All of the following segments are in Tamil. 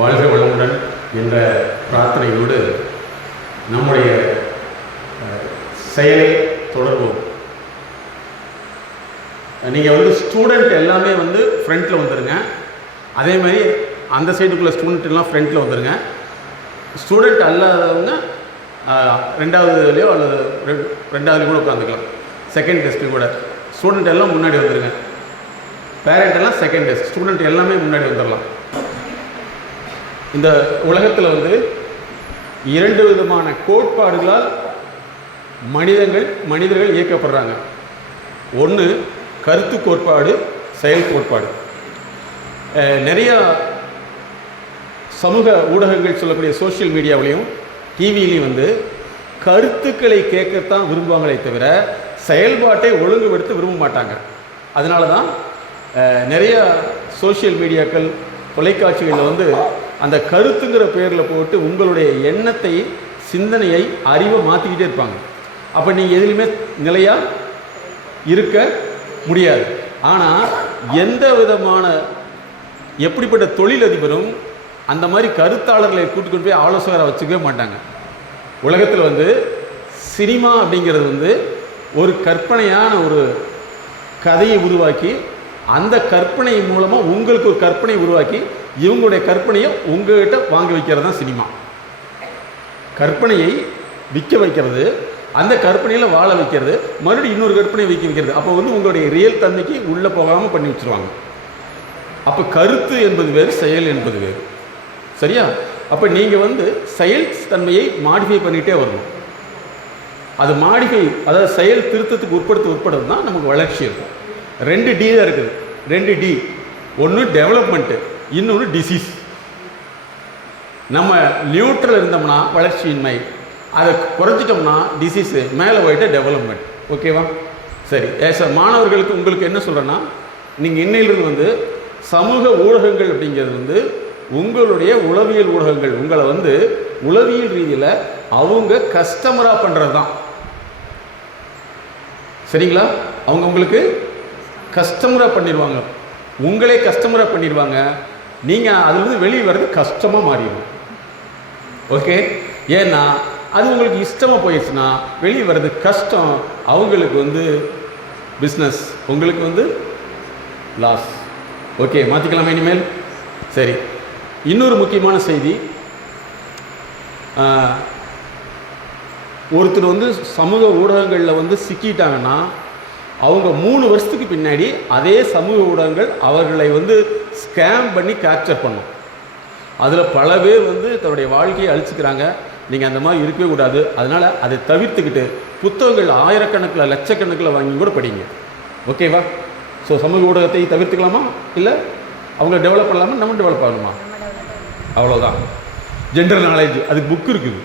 வாழ்க வளமுடன் என்ற பிரார்த்தனையோடு நம்முடைய செயலை தொடர்வோம். நீங்கள் வந்து ஸ்டூடெண்ட் எல்லாமே வந்து ஃப்ரண்ட்டில் வந்துடுங்க. அதே மாதிரி அந்த சைடுக்குள்ள ஸ்டூடெண்ட் எல்லாம் ஃப்ரண்ட்டில் வந்துடுங்க. ஸ்டூடெண்ட் அல்லாதவங்க ரெண்டாவதுலேயோ அல்லது ரெண்டாவதுலேயும் கூட உட்காந்துக்கலாம். செகண்ட் டெஸ்க்கு கூட ஸ்டூடெண்ட் எல்லாம் முன்னாடி வந்துடுங்க. பேரண்ட் எல்லாம் செகண்ட் டெஸ்க், ஸ்டூடெண்ட் எல்லாமே முன்னாடி வந்துடலாம். இந்த உலகத்தில் வந்து 2 விதமான கோட்பாடுகளால் மனிதர்கள் இயக்கப்படுறாங்க. ஒன்று கருத்து கோட்பாடு, செயல் கோட்பாடு. நிறையா சமூக ஊடகங்கள் சொல்லக்கூடிய சோஷியல் மீடியாவிலையும் டிவிலையும் வந்து கருத்துக்களை கேட்கத்தான் விரும்புவாங்களே தவிர செயல்பாட்டை ஒழுங்குபடுத்த விரும்ப மாட்டாங்க. அதனால தான் நிறைய சோஷியல் மீடியாக்கள், தொலைக்காட்சிகளில் வந்து அந்த கருத்துங்கிற பேரில் போட்டு உங்களுடைய எண்ணத்தை, சிந்தனையை, அறிவை மாற்றிக்கிட்டே இருப்பாங்க. அப்போ நீங்கள் எதுலையுமே நிலையாக இருக்க முடியாது. ஆனால் எந்த விதமான எப்படிப்பட்ட தொழிலதிபரும் அந்த மாதிரி கருத்தாளர்களை கூட்டிக்கொண்டு போய் ஆலோசகரை வச்சுக்கவே மாட்டாங்க. உலகத்தில் வந்து சினிமா அப்படிங்கிறது வந்து ஒரு கற்பனையான ஒரு கதையை உருவாக்கி அந்த கற்பனை மூலமாக உங்களுக்கு ஒரு கற்பனை உருவாக்கி இவங்களுடைய கற்பனையை உங்கள்கிட்ட வாங்க வைக்கிறது தான் சினிமா. கற்பனையை விற்க வைக்கிறது, அந்த கற்பனையில் வாழ வைக்கிறது, மறுபடியும் இன்னொரு கற்பனையை வைக்கிறது. அப்போ வந்து உங்களுடைய ரியல் தன்மைக்கு உள்ளே போகாமல் பண்ணி வச்சுருவாங்க. அப்போ கருத்து என்பது வேறு, செயல் என்பது வேறு. சரியா? அப்போ நீங்கள் வந்து செயல் தன்மையை மாடிஃபை பண்ணிகிட்டே வரணும். அது மாடிஃபை, அதாவது செயல் திருத்தத்துக்கு உட்படுத்த தான் நமக்கு வளர்ச்சி இருக்கும். 2 D தான் இருக்குது. 2 D. ஒன்று டெவலப்மெண்ட்டு, இன்னொன்று டிசீஸ். நம்ம நியூட்ரல் இருந்தோம்னா வளர்ச்சியின்மை, அதை குறைச்சிட்டோம்னா டிசீஸு, மேலே போயிட்டு டெவலப்மெண்ட். ஓகேவா? சரி. மாணவர்களுக்கு உங்களுக்கு என்ன சொல்கிறேன்னா, நீங்கள் இன்னையிலிருந்து வந்து சமூக ஊடகங்கள் அப்படிங்கிறது வந்து உங்களுடைய உளவியல் ஊடகங்கள். உங்களை வந்து உளவியல் ரீதியில் அவங்க கஸ்டமராக பண்ணுறது தான். சரிங்களா? அவங்க உங்களுக்கு கஸ்டமராக பண்ணிடுவாங்க, உங்களே கஸ்டமராக பண்ணிடுவாங்க. நீங்கள் அதுலேருந்து வெளியே வர்றது கஷ்டமாக மாறிடும். ஓகே? ஏன்னா அது உங்களுக்கு இஷ்டமாக போயிடுச்சுன்னா வெளியே வர்றது கஷ்டம். அவங்களுக்கு வந்து பிஸ்னஸ், உங்களுக்கு வந்து லாஸ். ஓகே, மாற்றிக்கலாமா இனிமேல்? சரி. இன்னொரு முக்கியமான செய்தி, ஒருத்தர் வந்து சமூக ஊடகங்களில் வந்து சிக்கிட்டாங்கன்னா அவங்க 3 வருஷத்துக்கு பின்னாடி அதே சமூக ஊடகங்கள் அவர்களை வந்து ஸ்கேம் பண்ணி கேப்சர் பண்ணும். அதில் பல பேர் வந்து தன்னுடைய வாழ்க்கையை அழிச்சிக்கிறாங்க. நீங்கள் அந்த மாதிரி இருக்கவே கூடாது. அதனால் அதை தவிர்த்துக்கிட்டு புத்தகங்கள் ஆயிரக்கணக்கில் லட்சக்கணக்கில் வாங்கி கூட படிங்க. ஓகேவா? ஸோ சமூக ஊடகத்தை தவிர்த்துக்கலாமா, இல்லை அவங்கள டெவலப் பண்ணலாமா, நம்ம டெவலப் ஆகணுமா? அவ்வளோதான். ஜென்ரல் நாலேஜ், அதுக்கு புக் இருக்குது.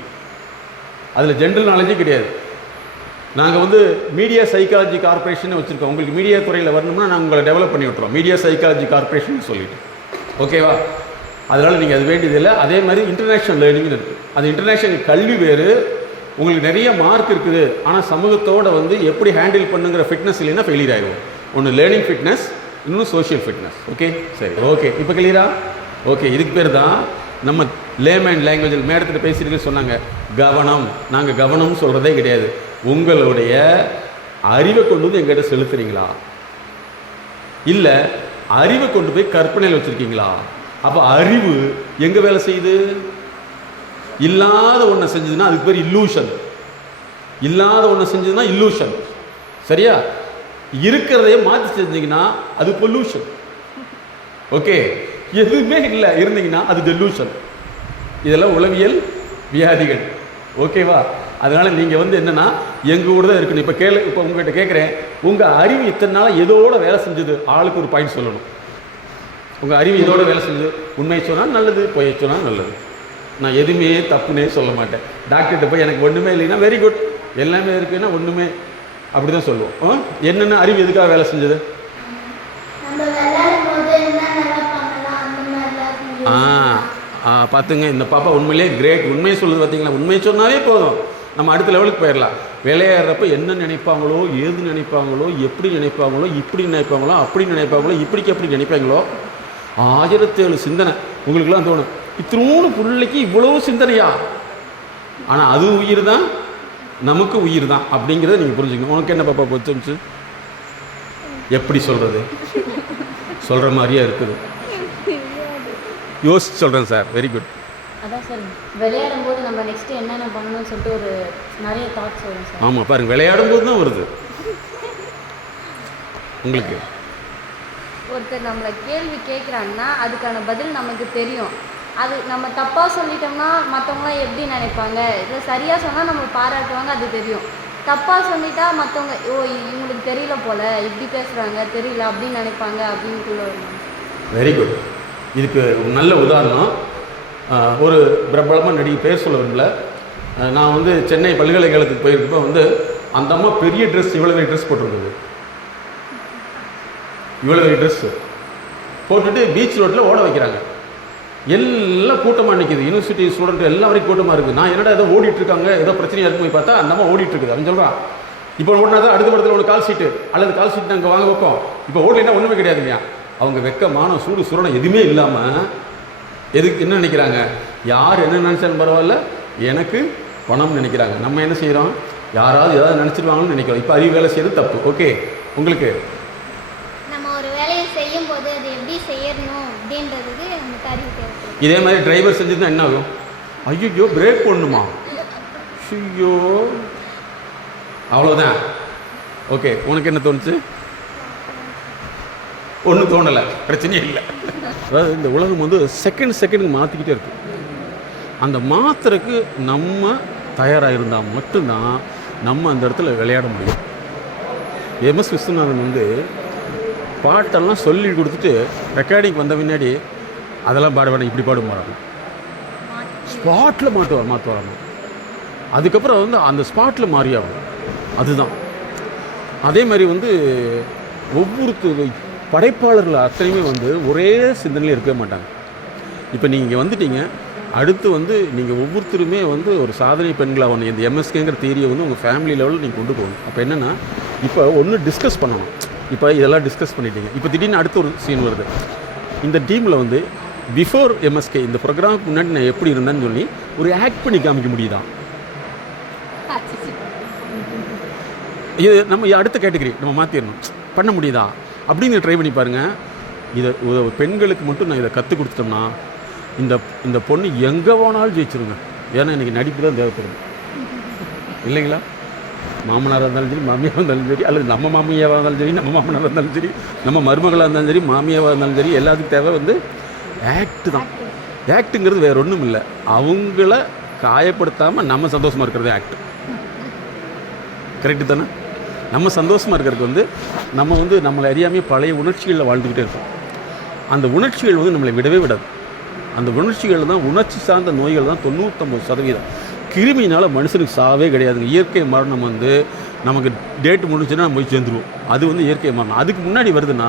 அதில் ஜென்ரல் நாலேஜே கிடையாது. நாங்கள் வந்து மீடியா சைக்காலஜி கார்பரேஷன் வச்சுருக்கோம். உங்களுக்கு மீடியா துறையில் வரணும்னா நாங்கள் உங்களை டெவலப் பண்ணி விட்டுறோம், மீடியா சைக்காலஜி கார்பரேஷன் சொல்லிட்டு. ஓகேவா? அதனால் நீங்கள் அது வேண்டியதில்லை. அதே மாதிரி இன்டர்நேஷ்னல் லேர்னிங்னு இருக்குது. அது இன்டர்நேஷ்னல் கல்வி வேறு. உங்களுக்கு நிறைய மார்க் இருக்குது, ஆனால் சமூகத்தோடு வந்து எப்படி ஹேண்டில் பண்ணுங்கிற ஃபிட்னஸ் இல்லைன்னா ஃபெயிலியர் ஆகிடும். ஒன்று லேர்னிங் ஃபிட்னஸ், இன்னொன்று சோஷியல் ஃபிட்னஸ். ஓகே, சரி. ஓகே, இப்போ கிளியரா? ஓகே, இதுக்கு பேர் தான் நம்ம லேமேன் லாங்குவேஜில் மேடத்தில் பேசிட்டு சொன்னாங்க கவனம். நாங்கள் கவனம்னு சொல்கிறதே கிடையாது. உங்களுடைய அறிவை கொண்டு வந்து எங்கிட்ட செலுத்துறீங்களா, இல்லை அறிவை கொண்டு போய் கற்பனையில் வச்சுருக்கீங்களா? அப்போ அறிவு எங்கே வேலை செய்யுது? இல்லாத ஒன்றை செஞ்சதுன்னா அதுக்கு பேர் இல்லூஷன். இல்லாத ஒன்றை செஞ்சதுன்னா இல்லூஷன். சரியா? இருக்கிறதையே மாற்றி செஞ்சீங்கன்னா அது பொல்யூஷன். ஓகே, எதுவுமே இல்லை இருந்தீங்கன்னா அது டெலூஷன். இதெல்லாம் உளவியல் வியாதிகள். ஓகேவா? அதனால் நீங்கள் வந்து என்னென்னா எங்கள் கூட தான் இருக்கணும். இப்போ உங்கள்கிட்ட கேட்குறேன், உங்கள் அறிவு இத்தனை நாள் எதோட வேலை செஞ்சது? ஆளுக்கு ஒரு பாயிண்ட் சொல்லணும். உங்கள் அறிவு இதோட வேலை செஞ்சது. உண்மை சொன்னால் நல்லது, பொய் சொன்னால் நல்லது. நான் எதுவுமே தப்புனே சொல்ல மாட்டேன். டாக்டர்கிட்ட போய் எனக்கு ஒன்றுமே இல்லைன்னா வெரி குட், எல்லாமே இருக்குன்னா ஒன்றுமே, அப்படி தான் சொல்லுவோம். என்னென்ன அறிவு எதுக்காக வேலை செஞ்சது? பார்த்துங்க, இந்த பாப்பா உண்மையிலே கிரேட். உண்மையை சொல்லுது பார்த்தீங்களா? உண்மையை சொன்னாலே போதும், நம்ம அடுத்த லெவலுக்கு போயிடலாம். விளையாடுறப்ப என்ன நினைப்பாங்களோ, ஏது நினைப்பாங்களோ, எப்படி நினைப்பாங்களோ, இப்படி நினைப்பாங்களோ, அப்படி நினைப்பாங்களோ, இப்படிக்கு எப்படி நினைப்பாங்களோ, 1007 சிந்தனை உங்களுக்குலாம் தோணும். இத்தினூன்னு பிள்ளைக்கு இவ்வளோ சிந்தனையா? ஆனால் அது உயிர் தான், நமக்கு உயிர் தான் அப்படிங்கிறத நீங்கள் புரிஞ்சுக்கணும். உனக்கு என்ன பாப்பா போச்சு? எப்படி சொல்கிறது? சொல்கிற மாதிரியா இருக்குது. யோசிச்சு சொல்கிறேன் சார். Very good. அதான் சார், விளையாடும் போது நம்ம நெக்ஸ்ட் என்னென்ன பண்ணணும்னு சொல்லிட்டு ஒரு நிறைய தாட்ஸ் வரும் சார். ஆமாம், பாருங்கள், விளையாடும் போது தான் வருது உங்களுக்கு. ஒருத்தர் நம்மளை கேள்வி கேட்குறாங்கன்னா அதுக்கான பதில் நமக்கு தெரியும். அது நம்ம தப்பாக சொல்லிட்டோம்னா மற்றவங்களாம் எப்படி நினைப்பாங்க, இல்லை சரியாக சொன்னால் நம்ம பாராட்டுவாங்க, அது தெரியும். தப்பாக சொல்லிட்டா மற்றவங்க இவங்களுக்கு தெரியல போல், இப்படி பேசுகிறாங்க தெரியல அப்படின்னு நினைப்பாங்க அப்படின்னுக்குள்ள வரும். Very good. இதுக்கு ஒரு நல்ல உதாரணம், ஒரு பிரபலமாக நடிகை பேர் சொல்ல விரும்பல. நான் வந்து சென்னை பல்கலைக்கழகத்துக்கு போயிருக்கப்போ வந்து அந்த அம்மா பெரிய ட்ரெஸ், இவ்வளோ ட்ரெஸ் போட்டிருந்தது. இவ்வளோ ட்ரெஸ்ஸு போட்டுட்டு பீச் ரோட்டில் ஓட வைக்கிறாங்க. எல்லாம் கூட்டமாக நிற்கிது. யூனிவர்சிட்டி ஸ்டூடெண்ட் எல்லாம் வரைக்கும் கூட்டமாக இருக்குது. நான் என்னடா ஏதோ ஓடிட்டுருக்காங்க, ஏதோ பிரச்சனையாக இருக்குன்னு போய் பார்த்தா அந்த அம்மா ஓடிட்டுருக்குது. அவன் சொல்கிறான், இப்போ ஓடினா தான் அடுத்த படத்தில் ஒரு கால் சீட்டு அல்லது கால் சீட்டு நாங்கள் வாங்க வைப்போம். இப்போ ஓடலைன்னா ஒன்றுமே கிடையாதுங்க. அவங்க வெக்கமான சூடு சுரணம் எதுவுமே இல்லாமல் எதுக்கு என்ன நினைக்கிறாங்க? யார் என்ன நினச்சாலும் பரவாயில்ல, எனக்கு பணம் நினைக்கிறாங்க. நம்ம என்ன செய்கிறோம்? யாராவது ஏதாவது நினச்சிடுவாங்கன்னு நினைக்கிறோம். இப்போ அறிவு வேலை செய்கிறது தப்பு. ஓகே, உங்களுக்கு நம்ம ஒரு வேலையை செய்யும் போது அது எப்படி செய்யணும் அப்படின்றதுக்கு நமக்கு அறிவு தேவைப்படும். இதே மாதிரி டிரைவர் செஞ்சுருந்தா என்ன ஆகும்? ஐயோ பிரேக் போடணுமா? ஐயோ, அவ்வளோதான். ஓகே, உனக்கு என்ன தோணுச்சு? ஒன்றும் தோணலை, பிரச்சனையே இல்லை. அதாவது இந்த உலகம் வந்து செகண்டுக்கு மாற்றிக்கிட்டே இருக்கு. அந்த மாத்திரைக்கு நம்ம தயாராக இருந்தால் மட்டும்தான் நம்ம அந்த இடத்துல விளையாட முடியும். எம்எஸ் விஸ்வநாதன் வந்து பாட்டெல்லாம் சொல்லி கொடுத்துட்டு ரெக்கார்டிங் வந்த பின்னாடி அதெல்லாம் பாட வேண்டாம், இப்படி பாடும் போகிறாங்க. ஸ்பாட்டில் மாற்றுவாங்க. அதுக்கப்புறம் வந்து அந்த ஸ்பாட்டில் மாறியாகும். அதுதான். அதே மாதிரி வந்து ஒவ்வொருத்தர் படைப்பாளர்கள் அத்தனையுமே வந்து ஒரே சிந்தனையில் இருக்கவே மாட்டாங்க. இப்போ நீங்கள் வந்துட்டீங்க, அடுத்து வந்து நீங்கள் ஒவ்வொருத்தருமே வந்து ஒரு சாதனை பெண்களாக ஒன்று இந்த எம்எஸ்கேங்கிற தியரியை வந்து உங்கள் ஃபேமிலி லெவலில் நீங்கள் கொண்டு போகணும். அப்போ என்னென்னா, இப்போ ஒன்று டிஸ்கஸ் பண்ணணும். இப்போ இதெல்லாம் டிஸ்கஸ் பண்ணிட்டீங்க. இப்போ திடீர்னு அடுத்த ஒரு சீன் வருது. இந்த டீமில் வந்து பிஃபோர் எம்எஸ்கே இந்த ப்ரோக்ராமுக்கு முன்னாடி நான் எப்படி இருந்தேன்னு சொல்லி ஒரு ஆக்ட் பண்ணி காமிக்க முடியுதா? இது நம்ம அடுத்த கேட்டகரி நம்ம மாற்றிடணும். பண்ண முடியுதா அப்படின்னு ட்ரை பண்ணி பாருங்கள். இதை பெண்களுக்கு மட்டும் நான் இதை கற்றுக் கொடுத்துட்டோம்னா இந்த பொண்ணு எங்கே போனாலும் ஜெயிச்சிருங்க. ஏன்னா இன்றைக்கி நடிப்பு தான் தேவைப்படும் இல்லைங்களா? மாமனாராக இருந்தாலும் சரி, மாமியாராக இருந்தாலும் சரி, அல்லது நம்ம மாமியாவாக இருந்தாலும் சரி, நம்ம மாமனாராக இருந்தாலும் சரி, நம்ம மருமகளாக இருந்தாலும் சரி, மாமியாவாக இருந்தாலும் சரி, எல்லாத்துக்கும் தேவை வந்து ஆக்ட் தான். ஆக்டுங்கிறது வேறு ஒன்றும் இல்லை, அவங்கள காயப்படுத்தாமல் நம்ம சந்தோஷமாக இருக்கிறது ஆக்ட். கரெக்டு தானே? நம்ம சந்தோஷமாக இருக்கிறதுக்கு வந்து நம்ம வந்து நம்மளை அறியாமையே பழைய உணர்ச்சிகளில் வாழ்ந்துக்கிட்டே இருக்கோம். அந்த உணர்ச்சிகள் வந்து நம்மளை விடவே விடாது. அந்த உணர்ச்சிகள் தான், உணர்ச்சி சார்ந்த நோய்கள் தான் 99%. கிருமினால் மனுஷனுக்கு சாவே கிடையாதுங்க. இயற்கை மரணம் வந்து நமக்கு டேட்டு முடிஞ்சுன்னா நம்ம போய் சேர்ந்துருவோம். அது வந்து இயற்கை மரணம். அதுக்கு முன்னாடி வருதுன்னா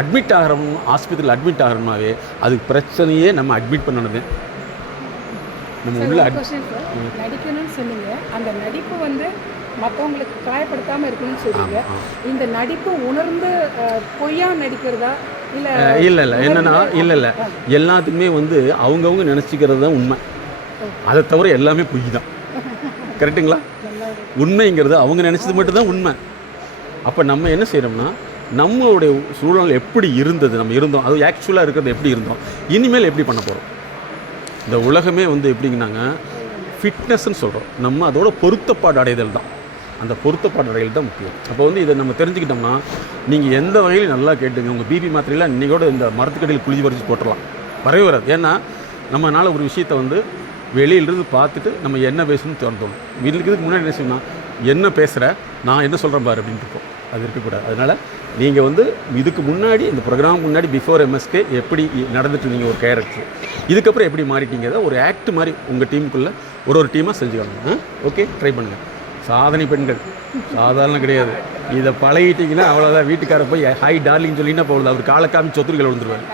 அட்மிட் ஆகிறோம், ஆஸ்பத்திரியில் அட்மிட் ஆகிறோம்னாவே அதுக்கு பிரச்சனையே நம்ம அட்மிட் பண்ணது. நம்ம உள்ள நடிக்கணும்னு சொன்னீங்க. அந்த நடிப்பு வந்து மற்றவங்களுக்கு காயப்படுத்தாமல் இருக்கணும்னு சொல்லுங்க. இந்த நடிப்பு உணர்ந்து பொய்யா நடிக்கிறதா இல்லை என்னன்னா இல்லை எல்லாத்துக்குமே வந்து அவங்கவுங்க நினச்சிக்கிறது தான் உண்மை. அதை தவிர எல்லாமே பொய் தான். கரெக்டுங்களா? உண்மைங்கிறது அவங்க நினச்சது மட்டும்தான் உண்மை. அப்போ நம்ம என்ன செய்கிறோம்னா, நம்மளுடைய சூழல் எப்படி இருந்தது, நம்ம இருந்தோம், அது ஆக்சுவலாக இருக்கிறது எப்படி இருந்தோம், இனிமேல் எப்படி பண்ண போகிறோம். இந்த உலகமே வந்து எப்படிங்கன்னாங்க ஃபிட்னஸ்ன்னு சொல்கிறோம். நம்ம அதோட பொருத்தப்பாடு அடைதல் தான். அந்த பொருத்தப்பாடு அடைதல் தான் முக்கியம். அப்போ வந்து இதை நம்ம தெரிஞ்சுக்கிட்டோம்னா நீங்கள் எந்த வகையிலும் நல்லா கேட்டுங்க. உங்கள் பிபி மாத்திரையெல்லாம் இன்றைக்கோட இந்த மரத்துக்கடியில் குளிச்சு பறித்து போட்டுடலாம், வரவே வராது. ஏன்னா நம்மளால் ஒரு விஷயத்தை வந்து வெளியிலிருந்து பார்த்துட்டு நம்ம என்ன பேசணும்னு தோணும். இதுக்கு முன்னாடி என்ன செய்யணும்னா, என்ன பேசுகிற, நான் என்ன சொல்கிறேன் பாரு அப்படின்ட்டு இருக்கோம். அது இருக்கக்கூடாது. அதனால் நீங்கள் வந்து இதுக்கு முன்னாடி இந்த ப்ரோக்ராம் முன்னாடி பிஃபோர் எம்எஸ்கே எப்படி நடந்துட்டு இருந்தீங்க ஒரு கேரக்டர், இதுக்கப்புறம் எப்படி மாறிட்டீங்கிறத ஒரு ஆக்ட் மாதிரி உங்கள் டீமுக்குள்ளே ஒரு டீமாக செஞ்சுக்கணும். ஓகே, ட்ரை பண்ணுங்கள். சாதனை பெண்கள் சாதாரண கிடையாது. இதை பழகிட்டிங்கன்னா அவ்வளோதான். வீட்டுக்கார போய் ஹாய் டார்லிங் சொல்லினா போகுது, அவர் காலை காமி சொத்துக்கள் விழுந்துருவார்.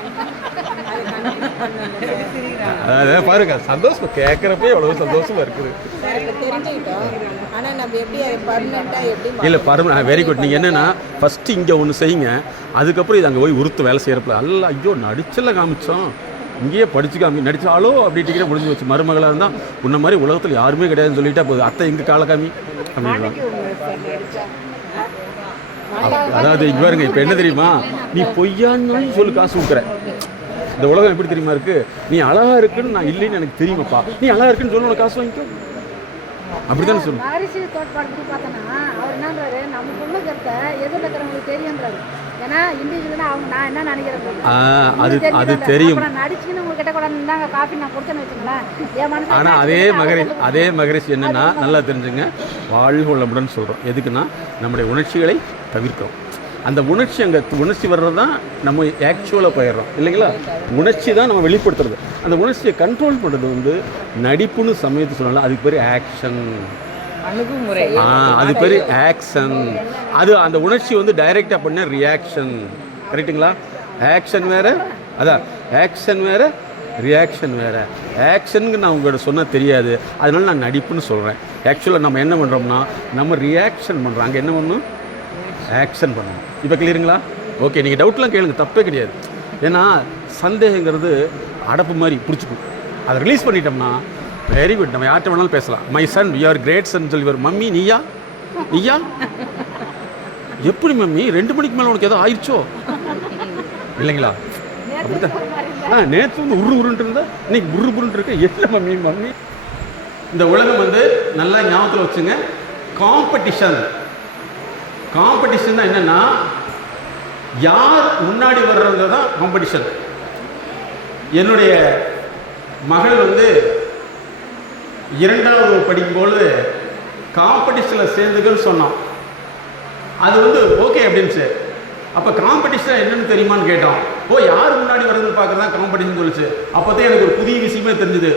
அதான் பாருங்க, சந்தோஷம் கேட்குறப்பே எவ்வளோ சந்தோஷமாக இருக்குது. இல்லை பர்மனெண்ட், வெரி குட். நீங்கள் என்னென்னா ஃபஸ்ட்டு இங்கே ஒன்று செய்யுங்க, அதுக்கப்புறம் இது அங்கே போய் உறுத்து வேலை செய்கிறப்பல அல்ல ஐயோ நடிச்சல காமிச்சோம் இங்கேயே படிச்சுக்காமி நடிச்சாலோ அப்படின்ட்டு முடிஞ்சு வச்சு மருமகளாக இருந்தால் உன்ன மாதிரி உலகத்தில் யாருமே கிடையாதுன்னு சொல்லிட்டா போகுது, அத்தை எங்கே காலக்காமி அப்படின்றாங்க. அதாவது இங்கே பாருங்க, இப்போ என்ன தெரியுமா, நீ பொய்யான்னு சொல்லி காசு கொடுக்குற. இந்த உலகம் எப்படி தெரியுமா இருக்கு, நீ அழகா இருக்குன்னு நான் இல்லைன்னு எனக்கு தெரியுமாப்பா, நீ அழகா இருக்குன்னு சொல்லி உனக்கு காசு வாங்கிக்கோ, அப்படித்தானே சொல்லு. மகரிஷி கோட்பாடு பற்றி பார்த்தோன்னா அவர் என்னன்றாரு, நம்ம உள்ள கருத்தை எதிர்த்து இருக்கிறவங்களுக்கு தெரியுன்றாரு. ஏன்னா இண்டிவிஜுவலாக அவங்க நான் என்ன நினைக்கிறேன் அது தெரியும். நடிச்சுன்னு உங்க கிட்ட கூட இருந்தாங்க காஃபி நான் கொடுத்தேன்னு வச்சுங்களேன், என் மனசு. ஆனால் அதே மகரிஷி என்னன்னா நல்லா தெரிஞ்சுங்க, வாழ்வு வளமுடன் சொல்கிறோம். எதுக்குன்னா நம்முடைய உணர்ச்சிகளை தவிர்க்கிறோம். அந்த உணர்ச்சி வர்றது தான் நம்ம ஆக்சுவலாக போயிடுறோம் இல்லைங்களா. உணர்ச்சி தான் நம்ம வெளிப்படுத்துறது. அந்த உணர்ச்சியை கண்ட்ரோல் பண்ணுறது வந்து நடிப்புன்னு சமயத்தை சொல்லலாம். அதுக்கு பேர் ஆக்ஷன், அணுகுமுறை. அது பேர் ஆக்ஷன். அது அந்த உணர்ச்சி வந்து டைரெக்டாக பண்ண ரியாக்ஷன். கரெக்டுங்களா? ஆக்ஷன் வேறு, அதான் ஆக்ஷன் வேறு, ரியாக்ஷன் வேறு. ஆக்ஷனுக்கு நான் உங்கள்கிட்ட சொன்னால் தெரியாது, அதனால நான் நடிப்புன்னு சொல்கிறேன். ஆக்சுவலாக நம்ம என்ன பண்ணுறோம்னா நம்ம ரியாக்ஷன் பண்ணுறோம். அங்கே என்ன பண்ணணும், ஆக்ஷன் பண்ணணும். இப்போ கிளியருங்களா? ஓகே, நீங்கள் டவுட்லாம் கேளுங்க, தப்பே கிடையாது. ஏன்னா சந்தேகங்கிறது அடப்பு மாதிரி பிடிச்சிக்கும். அதை ரிலீஸ் பண்ணிட்டோம்னா வெரி குட், நம்ம யார்கிட்ட வேணாலும் பேசலாம். My son, we are great son சொல்லி வரும். மம்மி நீயா எப்படி மம்மி 2 மணிக்கு மேலே உனக்கு ஏதோ ஆயிடுச்சோ இல்லைங்களா? அப்படித்தான். நேற்று வந்து உருன்ட்டு இருந்தா இன்னைக்கு புருன்ட்டு இருக்க. என்ன மம்மி இந்த உலகம் வந்து நல்லா ஞாபகத்தில் வச்சுங்க. காம்படிஷன் என்னன்னா யார் முன்னாடி வர்றது தான் காம்படிஷன். என்னுடைய மகள் வந்து 2வது படிக்கும்போது காம்படிஷனில் சேர்ந்துக்கன்னு சொன்னோம். அது வந்து ஓகே அப்படின்ச்சு. அப்போ காம்படிஷன் என்னன்னு தெரியுமான்னு கேட்டோம். யார் முன்னாடி வர்றதுன்னு பார்க்குறதா காம்படிஷன் சொல்லிச்சு. அப்போ தான் எனக்கு ஒரு புதிய விஷயமே தெரிஞ்சுது.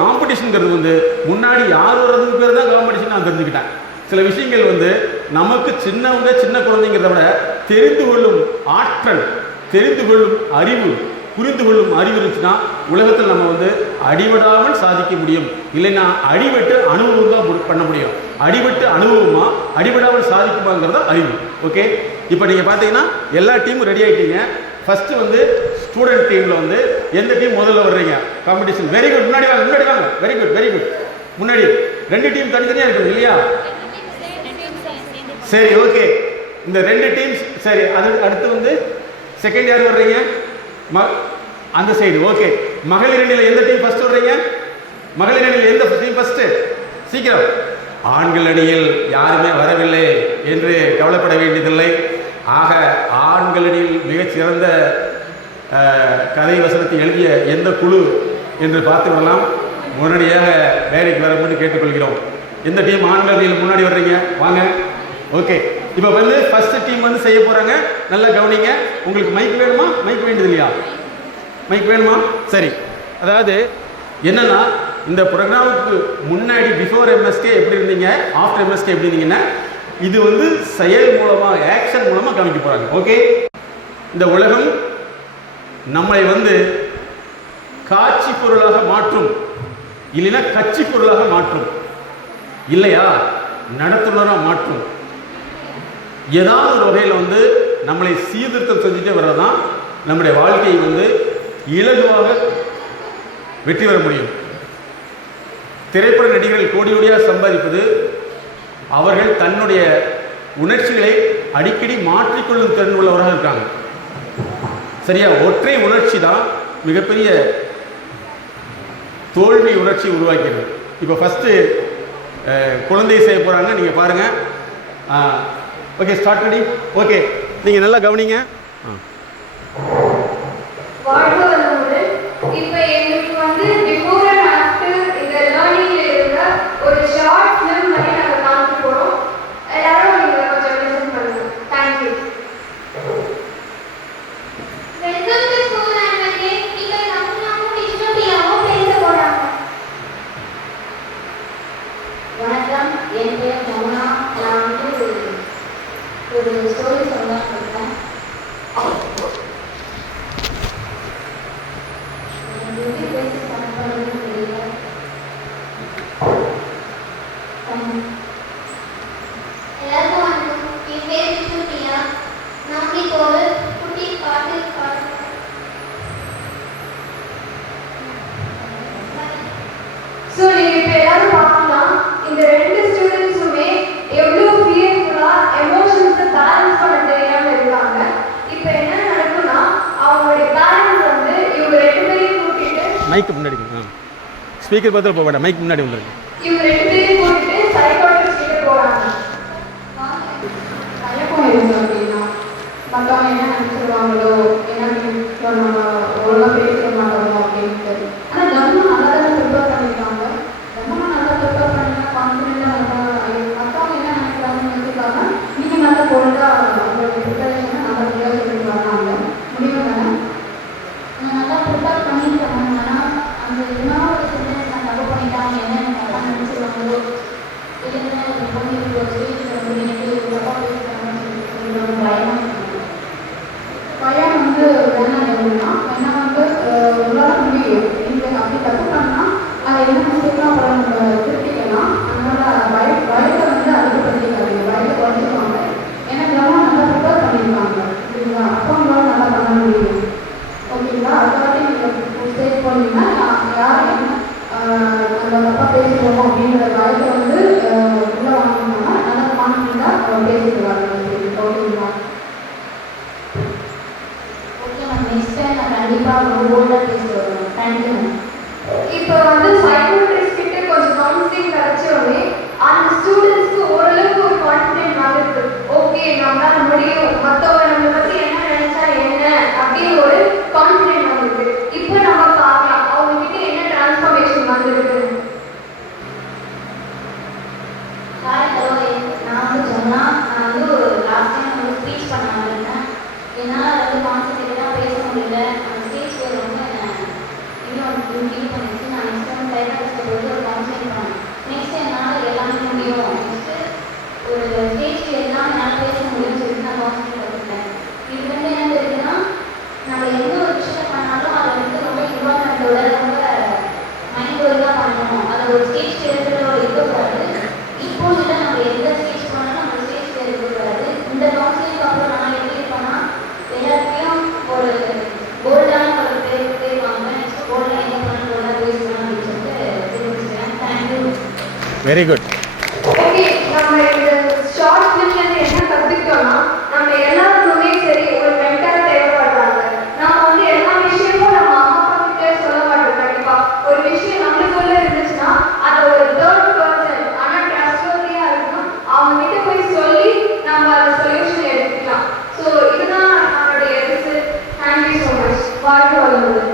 காம்படிஷனுங்கிறது வந்து முன்னாடி யார் வர்றதுன்னு பேர் தான் காம்படிஷன் நான் தெரிஞ்சுக்கிட்டேன். சில விஷயங்கள் வந்து நமக்கு சின்ன குழந்தைங்கிறத விட தெரிந்து கொள்ளும் ஆற்றல், தெரிந்து கொள்ளும் அறிவு, புரிந்து கொள்ளும் அறிவு இருந்துச்சுன்னா உலகத்தில் நம்ம வந்து அடிபடாமல் சாதிக்க முடியும். இல்லைன்னா அடிபட்டு அனுபவம் தான் பண்ண முடியும். அடிபட்டு அனுபவமா அடிபடாமல் சாதிக்குமாங்கிறத அறிவு. ஓகே, இப்போ நீங்கள் பார்த்தீங்கன்னா எல்லா டீமும் ரெடி ஆகிட்டீங்க. ஃபஸ்ட்டு வந்து ஸ்டூடெண்ட் டீமில் வந்து எந்த டீம் முதல்ல வர்றீங்க காம்படிஷன்? வெரி குட், முன்னாடி வாங்க. Very good. முன்னாடி 2 டீம் தனித்தனியாக இருக்குது இல்லையா? சரி, ஓகே. இந்த 2 டீம்ஸ் சரி. அடுத்து வந்து செகண்ட் யார் வர்றீங்க? அந்த சைடு. ஓகே, மகளிர் அணியில் எந்த டீம் ஃபர்ஸ்ட் வர்றீங்க? மகளிர் அணியில் எந்த டீம் ஃபர்ஸ்ட்? சீக்கிரம். ஆண்கள் அணியில் யாருமே வரவில்லை என்று கவலைப்பட வேண்டியதில்லை. ஆக ஆண்கள் அணியில் மிகச்சிறந்த கதை வசனத்தை எழுதிய எந்த குழு என்று பார்த்து விடலாம். உடனடியாக வேலைக்கு வரும்போது கேட்டுக்கொள்கிறோம். எந்த டீம் ஆண்கள் அணியில் முன்னாடி வர்றீங்க? வாங்க. ஓகே, இப்போ வந்து ஃபர்ஸ்ட் டீம் வந்து செய்ய போகிறாங்க. நல்லா கவனிங்க. உங்களுக்கு மைக் வேணுமா? மைக் வேண்டியது இல்லையா? மைக் வேணுமா? சரி. அதாவது என்னன்னா, இந்த ப்ரோக்ராமுக்கு முன்னாடி பிஃபோர் எம்எஸ்கே எப்படி இருந்தீங்க, ஆஃப்டர் எம்எஸ்கே எப்படி இருந்தீங்கன்னா, இது வந்து செயல் மூலமாக, ஆக்ஷன் மூலமாக காமிக்க போகிறாங்க. ஓகே, இந்த உலகம் நம்மளை வந்து காட்சி பொருளாக மாற்றும், இல்லைன்னா கட்சி பொருளாக மாற்றும், இல்லையா நடத்துனராக மாற்றும். ஏதாவது ஒரு வகையில் வந்து நம்மளை சீர்திருத்தம் செஞ்சுட்டே வர்றதுதான் நம்முடைய வாழ்க்கையை வந்து இலகுவாக வெற்றி பெற முடியும். திரைப்பட நடிகர்கள் கோடியாக சம்பாதிப்பது அவர்கள் தன்னுடைய உணர்ச்சிகளை அடிக்கடி மாற்றிக்கொள்ளும் திறன் உள்ளவராக இருக்காங்க. சரியா? ஒற்றை உணர்ச்சி தான் மிகப்பெரிய தோல்வி உணர்ச்சி உருவாக்கிறது. இப்போ ஃபஸ்ட்டு குழந்தை செய்ய போகிறாங்க, நீங்கள் பாருங்கள். ஓகே, ஸ்டார்ட் பண்ணி. ஓகே, நீங்கள் நல்லா கவனிங்க. இப்போ எங்களுக்கு வந்து பிஃபோர் அண்ட் ஆஃப்டர் இந்த லேர்னிங்ல இருந்த ஒரு ஷார்ட் ஃபிலிம் மாதிரி நாங்கள் காமிக்க போகிறோம். எல்லாரும் நீங்கள் கொஞ்சம் லிசன் பண்ணுங்க. Thank you. Welcome to school annual day. இப்போ நம்மளும் டிஜிட்டல் பேச போறாங்க. வணக்கம், என் பேர் மோனா. நான் வந்து ஒரு ஸ்டோரி சொல்லலாம் இருக்கேன். மைக்கு முன்னாடி ஸ்பீக்கர் பக்கத்தில் போக வேண்டாம், மைக் முன்னாடி வந்துருங்க. இவங்க 2 பேரும் கூட்டிட்டு சைக்காட்ரிஸ்ட் கிட்ட போறாங்க. தயக்கம் இருக்கு அப்படின்னா மற்றவங்க என்ன நினைச்சிருவாங்களோ, என்ன நம்ம ஒழுங்காக பேச மாட்டோமோ அப்படின்ட்டு. ஆனால் கவர்மெண்ட் நல்லா தானே ப்ரிப்பேர் பண்ணியிருக்காங்க. கவர்மெண்ட் நல்லா ப்ரிப்பேர் பண்ணினா கான்ஃபிடென்ட்டாக மற்றவங்க என்ன நினைக்கிறாங்கன்னு நினைச்சிருக்காங்க. நீங்கள் நல்லா ஒழுங்காக உங்களோட ப்ரிப்பரேஷனை நல்லா கிளியர் பண்ணிட்டு வராங்க. முடிவு தானே நல்லா ப்ரிப்பேர் பண்ணியிருக்காங்க. ஆனால் அந்த இதனால ஒரு சென்டென்ஸ் நான் தப்பு பண்ணிட்டாங்க, என்ன நல்லா நினச்சிருவாங்களோ, இல்லைன்னா ஒரு பொண்ணு ஒரு ஸ்டேஜில் வந்து எனக்கு தப்பாக பேசுகிறாங்கன்னு சொல்லி பயமாக பயம் வந்து வேணாம் எப்படின்னா ஏன்னா வந்து உங்களால் முடியும். நீங்கள் அப்படி தப்பு பண்ணால் அதை என்ன மிஸ்டேக்லாம் அப்புறம் நம்ம திருப்பிக்கலாம். அதனால் பயத்தை வந்து அதிகப்படுத்திக்காதீங்க, பயத்தை குறைச்சிக்குவாங்க. ஏன்னா கவனம் நல்லா ப்ரிப்பேர் பண்ணியிருக்காங்க சரிங்களா. அப்போ உங்களால் நல்லா பண்ண முடியும் ஓகேங்களா. அதுக்காக நீங்கள் ஸ்டேஜ் போனீங்கன்னா யார் என்ன நம்ம தப்பாக பேசுவோமோ அப்படிங்கிற பயத்தை வந்து உள்ளே வாங்கினோம்னா நல்லா கான்ஃபிடென்ட்டாக பேசிட்டு வரணும் ஓகேங்களா. நெக்ஸ்ட் டைம் நான் கண்டிப்பாக ரொம்ப போல்டாக பேசுவேன். தேங்க்யூ. இப்போ வந்து சைக்காட்ரிஸ்ட் கிட்ட கொஞ்சம் கவுன்சிலிங் கிடைச்ச உடனே அந்த ஸ்டூடெண்ட்ஸ்க்கு ஓரளவுக்கு ஒரு கான்ஃபிடென்ட் வந்துருக்கு. ஓகே நம்மளால முடியும், மற்றவங்க நம்மளை பற்றி என்ன நினைச்சா என்ன அப்படின்னு ஒரு கான்ஃபிடென்ட் வந்துருக்கு. இப்போ நம்ம பார்க்கலாம் அவங்க கிட்ட என்ன டிரான்ஸ்ஃபர்மேஷன் வந்திருக்கு. நான் வந்து சொன்னால் நான் வந்து ஒரு லாஸ்ட் டைம் வந்து ஸ்பீச் பண்ண வந்திருந்தேன். என்னால் வந்து கான்சன்ட்ரேட்டாக பேச முடியல. அந்த ஸ்டேஜ் பேர் வந்து இன்னும் ஃபீல் பண்ணிச்சு. நான் நெக்ஸ்ட் டைம் சைக்காட்ரிஸ்ட்டை போய்ட்டு ஒரு கவுன்சிலிங் பண்ணேன். நெக்ஸ்ட் என்னால் எல்லாமே முடியும், நெக்ஸ்ட்டு ஒரு ஸ்டேஜ் எல்லாம் என்னால் பேச முடியும்னு சொல்லிட்டு நான் கவுன்சிலிங் பண்ணிட்டேன். இது வந்து என்ன தெரியுதுன்னா, நம்ம எந்த ஒரு விஷயம் பண்ணாலும் அதை வந்து ரொம்ப இன்வால்மெண்ட்டோட ரொம்ப மைண்ட் ஒர்க்காக பண்ணணும். அதை ஒரு ஸ்டேஜ் பேருக்கிறதோட இருக்கக்கூடாது. இப்போ இல்லை நம்ம எந்த ஸ்டேஜ் போனாலும் நம்ம ஸ்டேஜ் பேர் இருக்கக்கூடாது. இந்த கவுன்சிலிங் அப்புறம் நான் எப்படி இருப்பேன்னா எல்லாத்தையும் ஒரு போல்டான ஒரு பேர் வாங்க, நெக்ஸ்ட் போல்டாக எங்கே போனாலும் போல்டாக பேசுவேன் அப்படின்னு சொல்லிட்டு தெரிவிச்சுக்கிறேன். தேங்க்யூ. Very good. ஓகே, நம்ம இந்த ஷார்ட் ஃபிலிம்ல இருந்து என்ன கத்துக்கிட்டோம்னா, நம்ம எல்லாருக்குமே சரி ஒரு மென்டர் தேவைப்படுறாங்க. நம்ம வந்து எல்லா விஷயமும் நம்ம அம்மா அப்பா கிட்ட சொல்ல மாட்டோம். கண்டிப்பா ஒரு விஷயம் நம்மளுக்குள்ள இருந்துச்சுன்னா அதை ஒரு தேர்ட் பர்சன் ஆனால் ட்ரஸ்ட்வர்தியா இருக்கணும், அவங்க கிட்ட போய் சொல்லி நம்ம அந்த சொல்யூஷன் எடுத்துக்கலாம். ஸோ இதுதான் நம்மளுடைய ரிசல்ட். Thank you so much. வாழ்க வளமுடன்.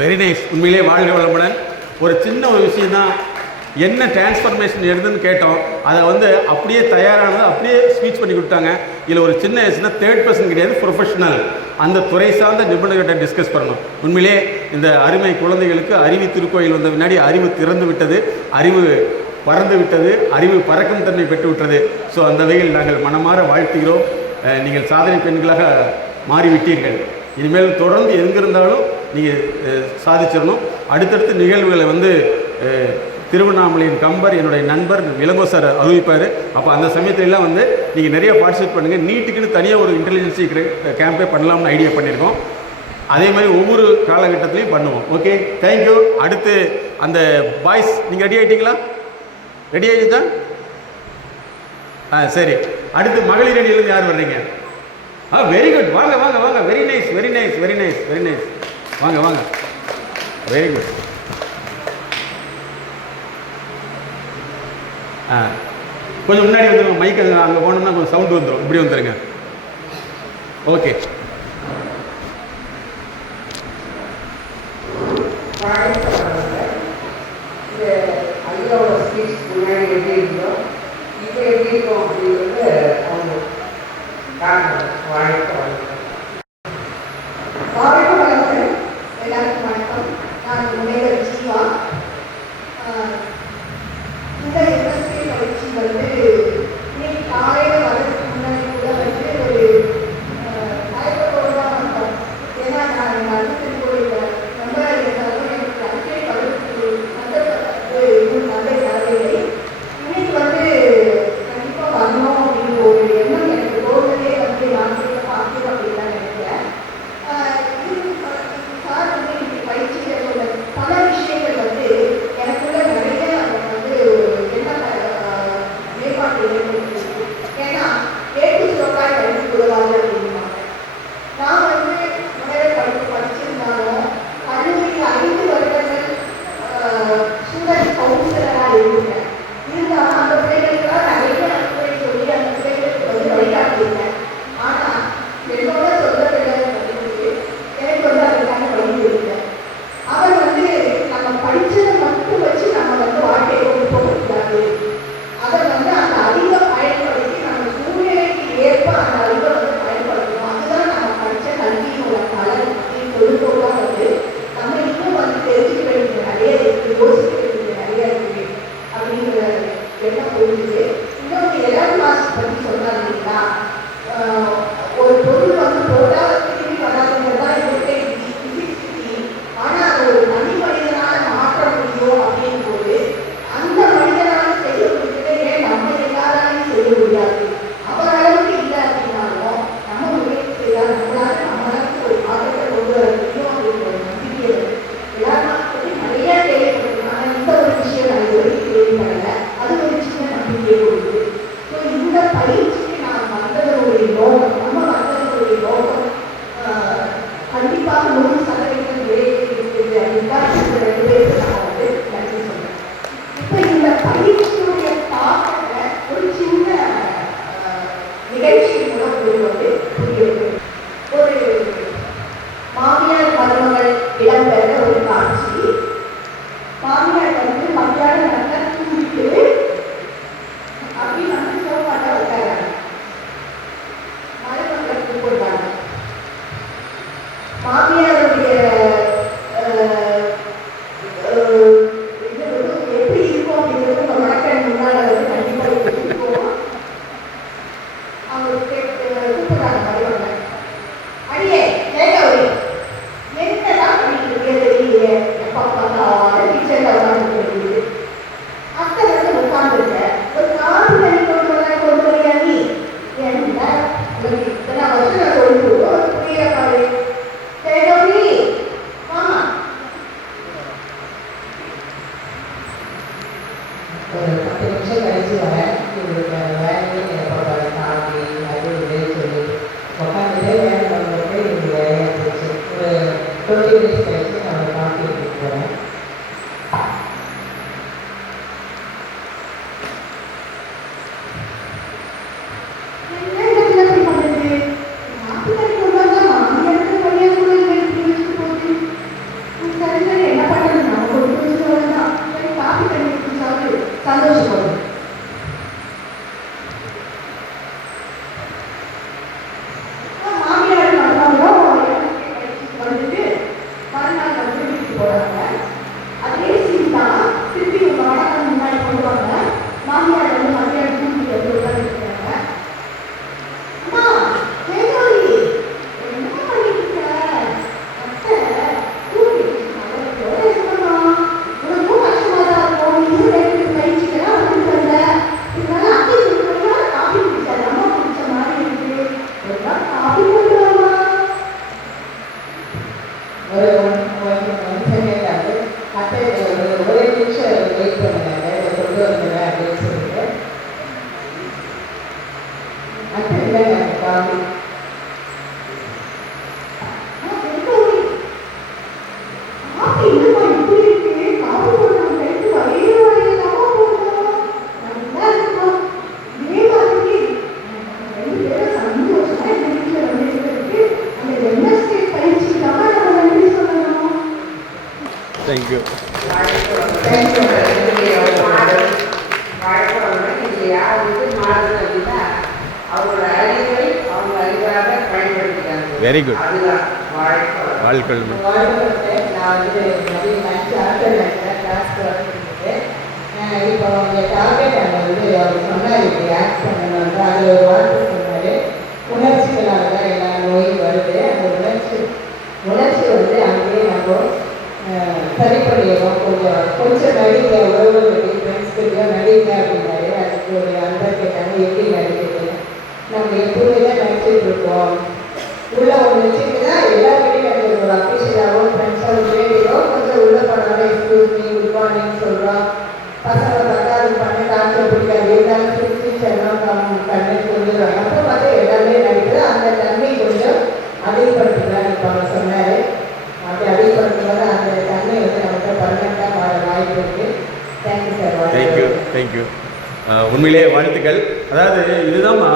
Very nice. உண்மையிலே வாழ்க வளமுடன். ஒரு சின்ன ஒரு விஷயம் தான், என்ன டிரான்ஸ்ஃபர்மேஷன் எடுதுன்னு கேட்டோம். அதை வந்து அப்படியே தயாரானது அப்படியே ஸ்பீச் பண்ணி கொடுத்தாங்க. இதில் ஒரு சின்ன விஷயம்னா தேர்ட் பர்சன் கிடையாது, ப்ரொஃபஷனல் அந்த துறை சார்ந்த நிபுணர்கிட்ட டிஸ்கஸ் பண்ணணும். உண்மையிலே இந்த அருமை குழந்தைகளுக்கு அறிவு திருக்கோயில் வந்த முன்னாடி அறிவு திறந்து விட்டது, அறிவு பறந்து விட்டது, அறிவு பறக்கும் தன்மை பெற்று விட்டது. ஸோ அந்த வகையில் நாங்கள் மனமாற வாழ்த்துகிறோம். நீங்கள் சாதனை பெண்களாக மாறிவிட்டீர்கள். இனிமேல் தொடர்ந்து எங்கிருந்தாலும் நீங்கள் சாதிச்சிடணும். அடுத்தடுத்த நிகழ்வுகளை வந்து திருவண்ணாமலையின் கம்பர் என்னுடைய நண்பர் இளங்கோ சார் அறிவிப்பார். அப்போ அந்த சமயத்திலலாம் வந்து நீங்கள் நிறைய பார்ட்டிசிபேட் பண்ணுங்கள். நீட்டுக்குன்னு தனியாக ஒரு இன்டெலிஜென்சி கேம்பே பண்ணலாம்னு ஐடியா பண்ணியிருக்கோம். அதே மாதிரி ஒவ்வொரு காலகட்டத்திலையும் பண்ணுவோம். Okay, thank you. அடுத்து அந்த பாய்ஸ் நீங்கள் ரெடி ஆகிட்டீங்களா? ரெடி ஆகிடுச்சா? சரி. அடுத்து மகளிர் அணியிலேருந்து யார் வர்றீங்க? Very good. வாங்க வாங்க வாங்க. Very nice very nice very nice very nice. வாங்க வாங்க. Very good. கொஞ்சம் முன்னாடி வந்துடுங்க. மைக் அங்கே போனோம்னா கொஞ்சம் சவுண்டு வந்துடும். இப்படி வந்துடுங்க. ஓகே. ஐயாவோட ஸ்பீச் முன்னாடி எப்படி இருந்தோ இப்போ எப்படி இருக்கும் அப்படிங்கிறது அவங்க எல்லாருக்கும் வணக்கம். நான் முனைவர் ஜீவா. இந்த எம்எஸ்சி பயிற்சி வந்து இன்னைக்கு காலையில் வரதுக்கு முன்னாடி கூட வந்து ஒரு பயப்பட்டோடு தான் வந்தோம். ஏன்னா நான் எங்கள் அடுத்த கோயிலில் ரொம்ப இருந்தாலும் எனக்கு அடிக்கடி வரதுக்கு நல்ல வரவில்லை. இன்னைக்கு வந்து கண்டிப்பாக வரணும் அப்படிங்கிற ஒரு எண்ணம் எனக்கு தோன்றதே வந்து நான் பார்க்கிறோம் அப்படின்னு தான் நினைக்கிறேன். இதுக்கு ஒரு 10 நிமிஷம் கழிச்சு வரேன், உங்களுக்கு வேலையும் ஏற்படாது, காஃபி அது இதுன்னு சொல்லி உட்காந்துட்டே வேலை பண்ணுறப்ப எனக்கு வேலையாக போச்சு. ஒரு 20 மினிட்ஸ் கழிச்சு நான் ஒரு காஃபி எடுத்துட்டு போகிறேன். சந்தோஷப்படும். மாமியார் வந்துட்டு மறுநாள் வந்து வீட்டுக்கு போறாங்க. அதே சீன் தான் திருப்பி உங்க வடக்கம் முன்னாடி கொண்டு வாங்க. மாமியார் வந்து மத்தியானம் தூங்கிட்டு வந்து உட்காந்துருக்காங்க. அம்மா கேள்வி என்ன பண்ணிட்டு இருக்க? அத்தை தூங்கி அவரோட இருக்கணும். உனக்கும் கஷ்டமா தான் இருக்கும். நீயும் ரெண்டு பயிற்சிக்கெல்லாம் வந்துட்டு வந்த. இதனால அத்தை சொல்லுறா காஃபி குடிச்சா அம்மா குடிச்ச மாதிரி இருக்கு. ஒரு நாள் காஃபி கொண்டு வாமா. ஒரு 1 செகண்ட் ஆகுது. அத்தை ஒரே நிமிஷம் வெயிட் பண்ணுங்க, கொண்டு வந்துடுறேன் அப்படின்னு சொல்லிட்டு அத்தை இல்லை காஃபி காஃபி என்னமா இப்படி இருக்கு? காஃபி போடுறாங்க கைக்கு வரையே வரையலாமா போடணும். நல்லா இருக்கணும். இதே மாதிரி ரெண்டு பேரும் சந்தோஷமா இந்த வீட்டில் வந்து இருக்கிறதுக்கு அந்த எம்எஸ்கே பயிற்சிக்காக நம்ம நன்றி சொல்லணும். தேங்க்யூ. வாழ்க்கை இது யார் வந்து மாறுது அப்படின்னா அவங்களோட அறிவை அவங்க அறிவாக பயன்படுத்திக்கிறாங்க. Very good. அதுதான் வாழ்க்கை. வாழ்க்கை வாழ்க்கை நான் வந்து நிறைய மேட்ச் ஆர்டர் கிளாஸ்க்கு வந்துருந்தது. இப்போ அவங்க டார்கெட் அங்கே வந்து அவர் சொன்னார் இப்படி ஆக்ட் பண்ணணும். அதில் ஒரு வார்த்தை சொன்னார், உணர்ச்சிகளால் தான் எல்லா நோயும் வருது. அந்த உணர்ச்சி வந்து அங்கேயே நம்ம சரி பண்ணிடுவோம். கொஞ்சம் நடிக்க உறவு ஃப்ரெண்ட்ஸ்க்கு நடிக்க அப்படின்னாரு. அதுக்கு ஒரு அன்பர் கேட்டாங்க எப்படி நடிக்கிறது. நம்ம எப்பவுமே தான் நடிச்சுட்டு இருக்கோம். உள்ள ஒன்று வச்சுட்டு தான் எல்லாருக்கிட்டையும் நடிக்கிறது. ஒரு அஃபிஷியலாகவும் ஃப்ரெண்ட்ஸாக ரேடியோ கொஞ்சம் உள்ள பண்ணாலும் எக்ஸ்கியூஸ் மீ குட் மார்னிங் சொல்கிறோம். பசங்களை பார்த்தா அது பண்ண காய்ச்சல் பிடிக்காது, இருந்தாலும் சிரிச்சு செல்லம் கண்ணு சொல்லிடுவாங்க. அப்போ பார்த்தா எல்லாமே நடிக்கிறது. அந்த தன்மை கொஞ்சம் அதிகப்படுத்திக்கலாம் இப்போ அவங்க சொன்னார். அப்படி அதிகப்படுத்தும்போது அந்த தன்மை வந்து நமக்கு பர்மனெண்ட்டாக மாற வாய்ப்பு இருக்குது. Thank you sir. Thank you thank you. உண்மையிலேயே வாழ்த்துக்கள். அதாவது இதுதாம்மா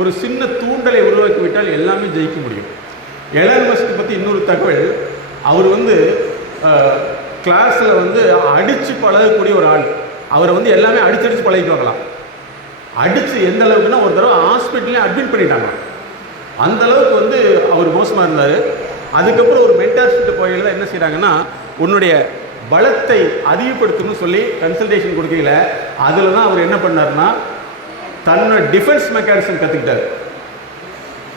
ஒரு சின்ன தூண்டலை உருவாக்கி விட்டால் எல்லாமே ஜெயிக்க முடியும். எலான் மஸ்க் பற்றி இன்னொரு தகவல், அவர் வந்து கிளாஸில் வந்து அடித்து பழகக்கூடிய ஒரு ஆள். அவரை வந்து எல்லாமே அடித்து பழகிக்குவாங்களாம். அடித்து எந்த அளவுக்குன்னா ஒரு தடவை ஹாஸ்பிட்டல்லையும் அட்மிட் பண்ணிட்டாங்க. அந்த அளவுக்கு வந்து அவர் மோசமாக இருந்தார். அதுக்கப்புறம் ஒரு மென்டார்ஷிப்ட்ட போகையில் தான் என்ன செய்கிறாங்கன்னா, உன்னுடைய பலத்தை அதிகப்படுத்தணும்னு சொல்லி கன்சல்டேஷன் கொடுக்கல. அதில் தான் அவர் என்ன பண்ணார்னா தன்னோட டிஃபென்ஸ் மெக்கானிசம் கற்றுக்கிட்டார்.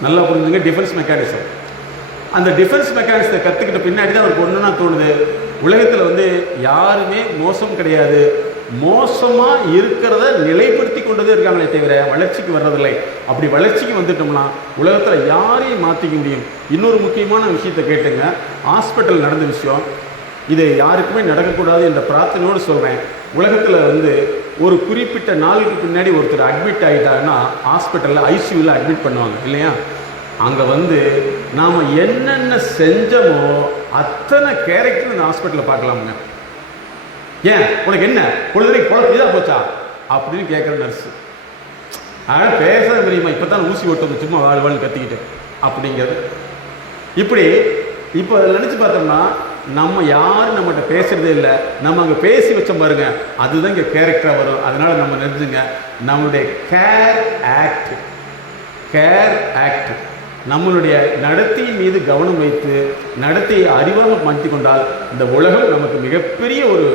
நல்லா புரிஞ்சுங்க, டிஃபென்ஸ் மெக்கானிசம். அந்த டிஃபென்ஸ் மெக்கானிசத்தை கற்றுக்கிட்ட பின்னாடி தான் அவருக்கு ஒன்றுனா தோணுது, உலகத்தில் வந்து யாருமே மோசம் கிடையாது, மோசமாக இருக்கிறத நிலைப்படுத்தி கொண்டதே இருக்காங்களே தவிர வளர்ச்சிக்கு வர்றதில்லை. அப்படி வளர்ச்சிக்கு வந்துட்டோம்னா உலகத்தில் யாரையும் மாற்றிக்க முடியும். இன்னொரு முக்கியமான விஷயத்தை கேட்டுங்க, ஹாஸ்பிட்டல் நடந்த விஷயம், இது யாருக்குமே நடக்கக்கூடாது என்ற பிரார்த்தனையோடு சொல்கிறேன். உலகத்தில் வந்து ஒரு குறிப்பிட்ட நாளுக்கு பின்னாடி ஒருத்தர் அட்மிட் ஆகிட்டாங்கன்னா ஹாஸ்பிட்டலில் ஐசியூவில் அட்மிட் பண்ணுவாங்க இல்லையா? அங்கே வந்து நாம் என்னென்ன செஞ்சோமோ அத்தனை கேரக்டர் இந்த ஹாஸ்பிட்டலில் பார்க்கலாமுங்க. ஏன் உனக்கு என்ன பொழுதுனைக்கு குழப்பம் இதாக போச்சா அப்படின்னு கேட்குற நர்ஸு. அதனால் பேச தெரியுமா, இப்போ தான் ஊசி ஓட்டு சும்மா வாழ்வாள்னு கத்திக்கிட்டு அப்படிங்கிறது. இப்படி இப்போ அதில் நினச்சி பார்த்தோம்னா நம்ம யாரும் நம்மகிட்ட பேசுகிறதே இல்லை. நம்ம அங்கே பேசி வச்சோம் பாருங்க, அதுதான் இங்கே கேரக்டராக வரும். அதனால் நம்ம நினைச்சுங்க, நம்மளுடைய கேர் ஆக்ட் நம்மளுடைய நடத்தையின் மீது கவனம் வைத்து நடத்தையை அறிவாக மாற்றி கொண்டால் இந்த உலகம் நமக்கு மிகப்பெரிய ஒரு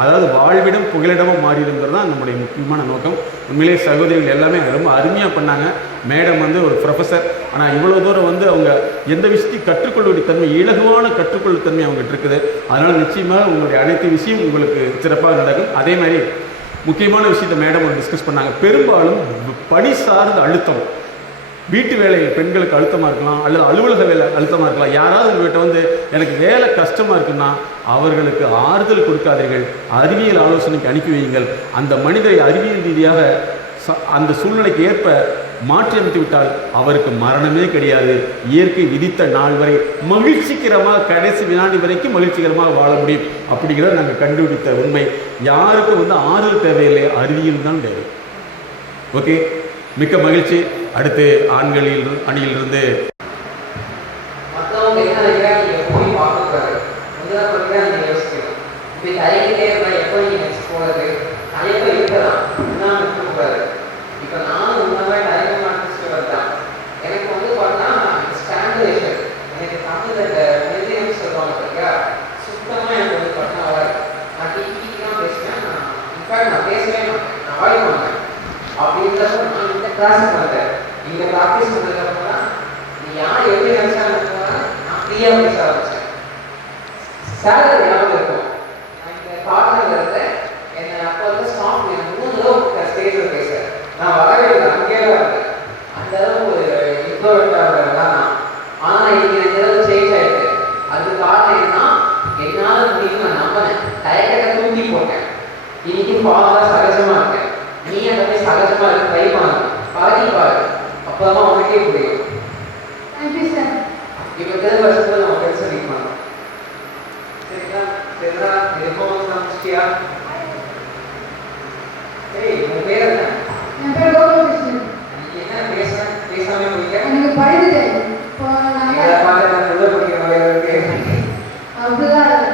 அதாவது வாழ்விடம் புகலிடமாக மாறிடுங்கிறது தான் நம்முடைய முக்கியமான நோக்கம். உண்மையிலே சகோதரிகள் எல்லாமே ரொம்ப அருமையாக பண்ணாங்க. மேடம் வந்து ஒரு ப்ரொஃபஸர், ஆனால் இவ்வளோ தூரம் வந்து அவங்க எந்த விஷயத்தையும் கற்றுக்கொள்ளக்கூடிய தன்மை, இலகுவான கற்றுக்கொள்ளும் தன்மை அவங்ககிட்ட இருக்குது. அதனால் நிச்சயமாக உங்களுடைய அனைத்து விஷயம் உங்களுக்கு சிறப்பாக நடக்கும். அதே மாதிரி முக்கியமான விஷயத்தை மேடம் டிஸ்கஸ் பண்ணாங்க. பெரும்பாலும் பணி சார்ந்த அழுத்தம் வீட்டு வேலைகள் பெண்களுக்கு அழுத்தமாக இருக்கலாம், அல்லது அலுவலக வேலை அழுத்தமாக இருக்கலாம். யாராவது உங்கள்கிட்ட வந்து எனக்கு வேலை கஷ்டமாக இருக்குன்னா அவர்களுக்கு ஆறுதல் கொடுக்காதீர்கள், அறிவியல் ஆலோசனைக்கு அனுப்பி வையுங்கள். அந்த மனிதரை அறிவியல் ரீதியாக அந்த சூழ்நிலைக்கு ஏற்ப மாற்றி அமைத்து விட்டால் அவருக்கு மரணமே கிடையாது. இயற்கை விதித்த நாள் வரை மகிழ்ச்சிகரமாக, கடைசி வினாடி வரைக்கும் மகிழ்ச்சிகரமாக வாழ முடியும். அப்படிங்கிறத நாங்கள் கண்டுபிடித்த உண்மை. யாருக்கும் வந்து ஆறுதல் தேவையில்லை, அறிவியல் தான் தேவை. ஓகே, மிக்க மகிழ்ச்சி. அடுத்து ஆண்களில் அணியிலிருந்து மற்றவங்க என்ன நினைக்கிறாங்க நீங்கள் போய் பார்க்கக்கூடாது. முதல்ல பார்த்தீங்கன்னா நீங்கள் யோசிக்கணும். இப்படி தலைக்கிட்டே இருந்தால் எப்போ நீங்கள் நெக்ஸ்ட் போகிறது தலைப்பை இருக்கலாம், இன்னும் இருக்கக்கூடாது. இப்போ நானும் உண்மையாக டைம் ஆர்டிஸ்ட் வரதான். எனக்கு வந்து பார்த்தா ஸ்டாண்டர்டேஷன், எனக்கு தமிழில் நிர்ணயம் சொல்லுவாங்க இல்லையா, சுத்தமாக எனக்கு வந்து பார்த்தா வராது. நான் டீச்சிங்லாம் பேசுவேன், இன்ஃபேக்ட் நான் பேசவே மாட்டேன், நான் வாழ மாட்டேன். அப்படின்றப்ப நான் இந்த கிளாஸுக்கு வந்தேன். இங்கே ப்ராக்டிஸ் பண்ணதுக்கப்புறம் தான் நீ யார் எப்படி நினச்சாங்க நான் ஃப்ரீயாக பேச ஆரம்பித்தேன். சேலரி ஞாபகம் இருக்கும். நான் இந்த கார்னரில் இருந்தேன். என்னை அப்போ வந்து ஸ்டாஃப் எனக்கு 3 தடவை ஸ்டேஜில் பேசுகிறேன். நான் வரவே இல்லை, அங்கேயே தான் இருந்தேன். அந்த அளவுக்கு ஒரு இன்ட்ரோவர்ட்டாக தான் நான். ஆனால் இன்னைக்கு இந்த அளவு சேஞ்ச் ஆகிடுது. அதுக்கு காரணம் என்ன, என்னால் முடியும் நான் நம்பினேன், டயட்டை தூக்கி போட்டேன். இன்னைக்கு ஃபார்மலாக சகஜமாக இருக்கேன். நீ அந்த மாதிரி சகஜமாக இருக்க ட்ரை பண்ணு, பழகி பாரு, அப்போ தான் உனக்கே புரியும். Thank you sir. இப்போ தெரிஞ்ச வருஷத்தில் நம்ம பெருசாக மீட் பண்ணோம். சரிங்களா? சரிங்களா? இது கோமஸ் தான் முடிச்சியா? சரி, உங்கள் பேர் என்ன? என் பேர் கோகுலகிருஷ்ணன். நீங்கள் என்ன பேசாமல் போயிங்க? எனக்கு பழுது இப்போ இதை பார்த்து நான் உள்ள படிக்கிற மாதிரி இருக்கு. அப்படிதான் இல்லை.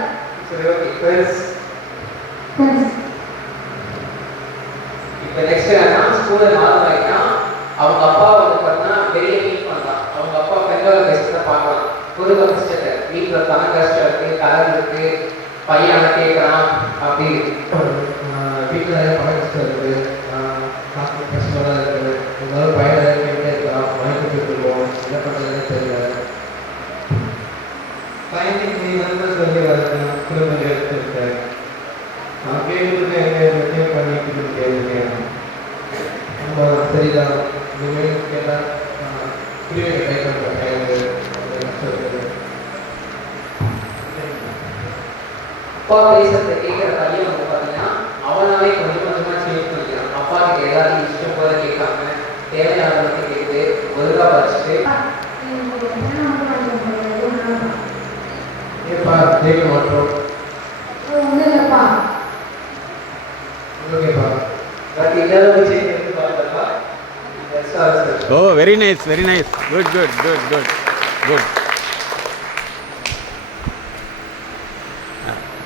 சரி, ஓகே. ஃப்ரெண்ட்ஸ், இப்போ நெக்ஸ்ட் என்னன்னா ஸ்கூலில் மாதம் ஆகிட்டான். அவங்க அப்பா வந்து பார்த்தீங்கன்னா வெளியே மீட் பண்ணலாம். அவங்க அப்பா பெங்களூர் கஷ்டத்தை பார்க்கலாம். புது கஷ்டத்தை வீட்டில் பண கஷ்டம் இருக்குது, கலர் இருக்குது, பையன் அவன் கேட்குறான். அப்படி வீட்டில் நிறைய பண கஷ்டம் இருக்குது, கஷ்டமாக இருக்குது. இருந்தாலும் பையன் கேட்டே இருக்கலாம், வாங்கி கொடுத்துருக்கோம், என்ன பண்ணுறதுன்னு தெரியல. பையனுக்கு நீ வந்து சொல்லி வரேன், குடும்பம் எடுத்துருக்கேன். நான் கேட்குறது எங்கே பண்ணிட்டு கேட்குறேன். நம்ம சரிதான், இனிமேல் கேட்டால் புரிய ட்ரை பண்ணுறேன். அப்பா பேசுறதை கேட்குற பையன் வந்து பார்த்தீங்கன்னா அவனாவே கொஞ்சம் கொஞ்சமாக சேஞ்ச் பண்ணிக்கிறான். அப்பா கிட்ட எல்லாத்தையும் இஷ்டம் போல கேட்காம தேவையானவங்க கேட்டு ஒழுங்காக படிச்சுட்டு ஏப்பா கேட்க மாட்டோம். ஒன்றும் இல்லைப்பா. ஓகேப்பா, பட் இதெல்லாம் சேஞ்ச் எடுத்து பார்த்தப்பா. Oh, very nice, very nice, good good good good good.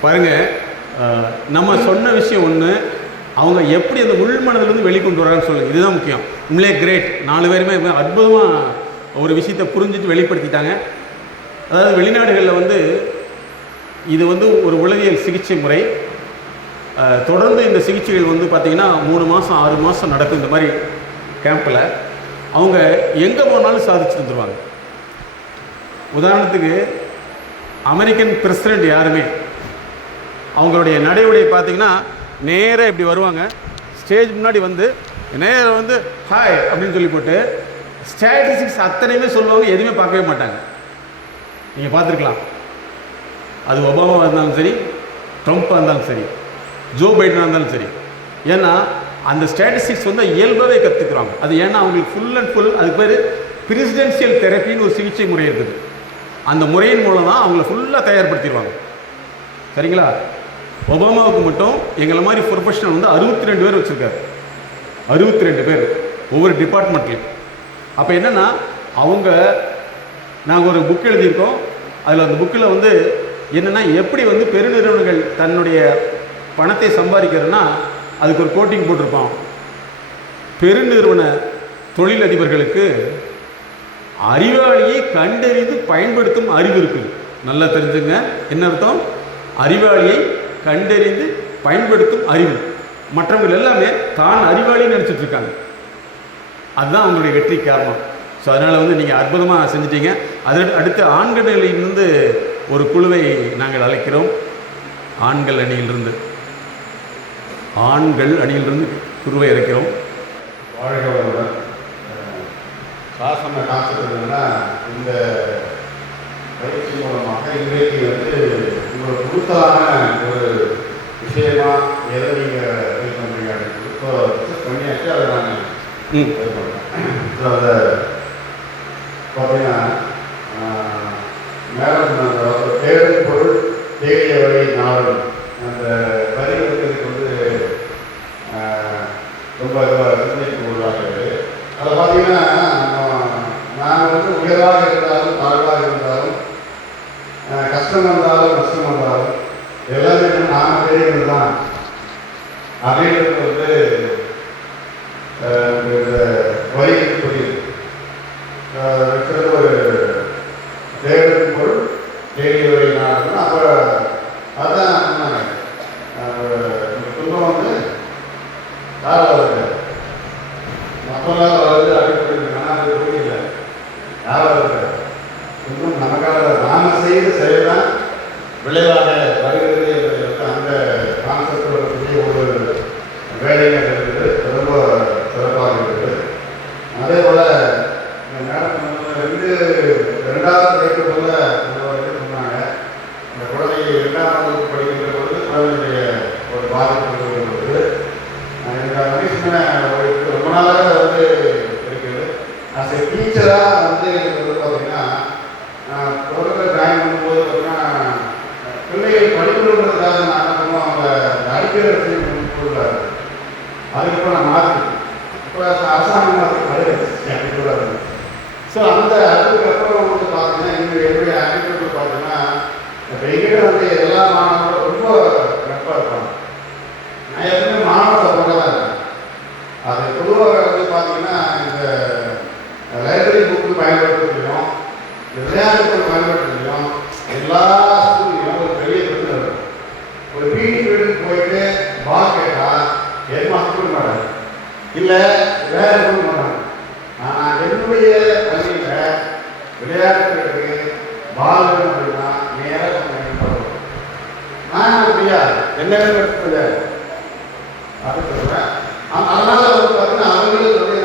பாருங்க, நம்ம சொன்ன விஷயம் ஒன்று, அவங்க எப்படி அந்த உள்மனதிலிருந்து வெளிக்கொண்டு வராங்கன்னு சொல்லுங்கள். இதுதான் முக்கியம். உண்மையிலே கிரேட். 4 பேருமே அற்புதமாக ஒரு விஷயத்தை புரிஞ்சுட்டு வெளிப்படுத்திட்டாங்க. அதாவது வெளிநாடுகளில் வந்து இது வந்து ஒரு உளவியல் சிகிச்சை முறை. தொடர்ந்து இந்த சிகிச்சைகள் வந்து பார்த்திங்கன்னா 3 மாதம் 6 மாதம் நடக்கும். இந்த மாதிரி கேம்பில் அவங்க எங்கே போனாலும் சாதிச்சு வந்துடுவாங்க. உதாரணத்துக்கு அமெரிக்கன் பிரசிடெண்ட் யாருமே அவங்களுடைய நடைமுறை பார்த்திங்கன்னா நேராக இப்படி வருவாங்க. ஸ்டேஜ் முன்னாடி வந்து நேராக வந்து ஹாய் அப்படின்னு சொல்லி போட்டு ஸ்டாட்டிஸ்டிக்ஸ் அத்தனையுமே சொல்லுவாங்க, எதுவுமே பார்க்கவே மாட்டாங்க. நீங்கள் பார்த்துருக்கலாம். அது ஒபாமாவாக இருந்தாலும் சரி, ட்ரம்ப்பாக இருந்தாலும் சரி, ஜோ பைடனாக இருந்தாலும் சரி. ஏன்னா அந்த ஸ்டாட்டிஸ்டிக்ஸ் வந்து இயல்பாகவே கற்றுக்குறாங்க. அது ஏன்னா அவங்களுக்கு ஃபுல் அண்ட் ஃபுல் அதுக்கு பேர் பிரசிடென்ஷியல் தெரப்பின்னு ஒரு சிகிச்சை முறை இருக்குது. அந்த முறையின் மூலம் தான் அவங்கள ஃபுல்லாக தயார்படுத்திடுவாங்க. சரிங்களா? ஒபாமாவுக்கு மட்டும் எங்களை மாதிரி ப்ரொஃபஷனல் வந்து 62 பேர் வச்சுருக்காரு. 62 பேர் ஒவ்வொரு டிபார்ட்மெண்ட்லையும். அப்போ என்னென்னா அவங்க நாங்கள் ஒரு புக் எழுதியிருக்கோம். அதில் அந்த புக்கில் வந்து என்னென்னா எப்படி வந்து பெருநிறுவனங்கள் தன்னுடைய பணத்தை சம்பாதிக்கிறதுனா அதுக்கு ஒரு கோட்டிங் போட்டிருப்போம். பெருநிறுவன தொழிலதிபர்களுக்கு அறிவாளியை கண்டறிந்து பயன்படுத்தும் அறிவு இருக்குது. நல்லா தெரிஞ்சுங்க, என்ன அர்த்தம்? அறிவாளியை கண்டறிந்து பயன்படுத்தும் அறிவு. மற்றவங்க எல்லாமே தான் அறிவாளின்னு நினச்சிட்டு இருக்காங்க. அதுதான் அவங்களுடைய வெற்றி காரணம். ஸோ அதனால் வந்து நீங்கள் அற்புதமாக செஞ்சிட்டீங்க. அடுத்து ஆண்கள் அணியிலிருந்து ஒரு குழுவை நாங்கள் அழைக்கிறோம். ஆண்கள் அணியிலிருந்து குழுவை இறக்கிறோம். வாழ்கிறவர்கள் சொன்ன கான்செப்ட் என்னன்னா, இந்த பயிற்சி மூலமாக இன்றைக்கு வந்து உங்களுக்கு புதுசான ஒரு விஷயமா எதை நீங்கள் இது பண்ணுறீங்க அப்படின்னு இப்போ ரிசர்ச் பண்ணியாச்சு. அதை நாங்கள் இது பண்ணுறேன். ஸோ அதை பார்த்தீங்கன்னா மேடம் அந்த தேடும் பொருள் தேடிய வழி நாவல் அந்த வரி வந்து வந்து ரொம்ப சிந்தனைக்கு உள்ளாகிறது. அதை பார்த்தீங்கன்னா நான் வந்து உயராக இருந்தாலும் தாழ்வாக இருந்தாலும் கஷ்டம் வந்தாலும் நஷ்டம் வந்தாலும் எல்லாமே நாம தெரிகிறது தான் அப்படின்றது வந்து வரிக்கு புரியுது. ஒரு தேடும் பொருள் தேடிய வழி நாவல். அப்போ அதுதான் சொன்னாங்க, இந்த துன்பம் வந்து யார் வருது மற்றவங்களால் வருது அப்படின்னு அது புரியல. யார் வருது இன்னும் நமக்காக நாம செய்த செயல்தான் விளைவாக வருகிறது என்பதற்கு அந்த கான்செப்டோட புதிய ஒரு வேலைகள் இருக்குது. ரொம்ப சிறப்பாக இருக்குது. அதே போல் மேடம் ரெண்டாவது படிக்கும் போல சொன்னாங்க, இந்த குழந்தை 2ஆம் வகுப்பு படிக்கின்ற பொழுது குழந்தையுடைய ஒரு பாதிப்பு பொழுது எனக்கு மனுஷன் ரொம்ப நாளாக வந்து இருக்குது. அஸ் எ டீச்சராக வந்து எனக்கு வந்து பார்த்தீங்கன்னா தொடர்பில் ஜாயின் பண்ணும்போது பார்த்தீங்கன்னா பிள்ளைகள் படிக்கணுன்றதுக்காக நான் என்ன அவங்க அடிக்கிற விஷயம் கொடுக்குறாரு. அதுக்கப்புறம் நான் மாற்றி இப்போ அரசாங்கம் மாற்றி கிடையாது. ஸோ அந்த அதுக்கப்புறம் வந்து பார்த்தீங்கன்னா என்னுடைய ஆட்டிடியூட் பார்த்தீங்கன்னா இப்போ எங்கிட்ட வந்து எல்லா மாணவர்களும் ரொம்ப நட்பாக இருப்பாங்க. நான் எப்பவுமே மாணவ சப்போர்ட்டாக தான் இருக்கேன். அது பொதுவாக வந்து பார்த்தீங்கன்னா இந்த லைப்ரரி புக்கு பயன்படுத்துறதுலையும் இந்த விளையாட்டுகள் பயன்படுத்துறதுலையும் எல்லா ஸ்கூல்லையும் ஒரு பெரிய பிரச்சனை இருக்கும். ஒரு பிடி பீரியடுக்கு போயிட்டு பால் கேட்டால் ஹெட் மாஸ்டர் கொடுக்க மாட்டாங்க, இல்லை வேற கொடுக்க மாட்டாங்க. ஆனால் என்னுடைய பள்ளியில் விளையாட்டுகளுக்கு பால் வேணும் அப்படின்னா நேராக நான் அப்படியா என்ன எடுத்துக்கல அப்படின்னு சொல்கிறேன். அதனால வந்து பார்த்தீங்கன்னா அவங்களுக்கு வந்து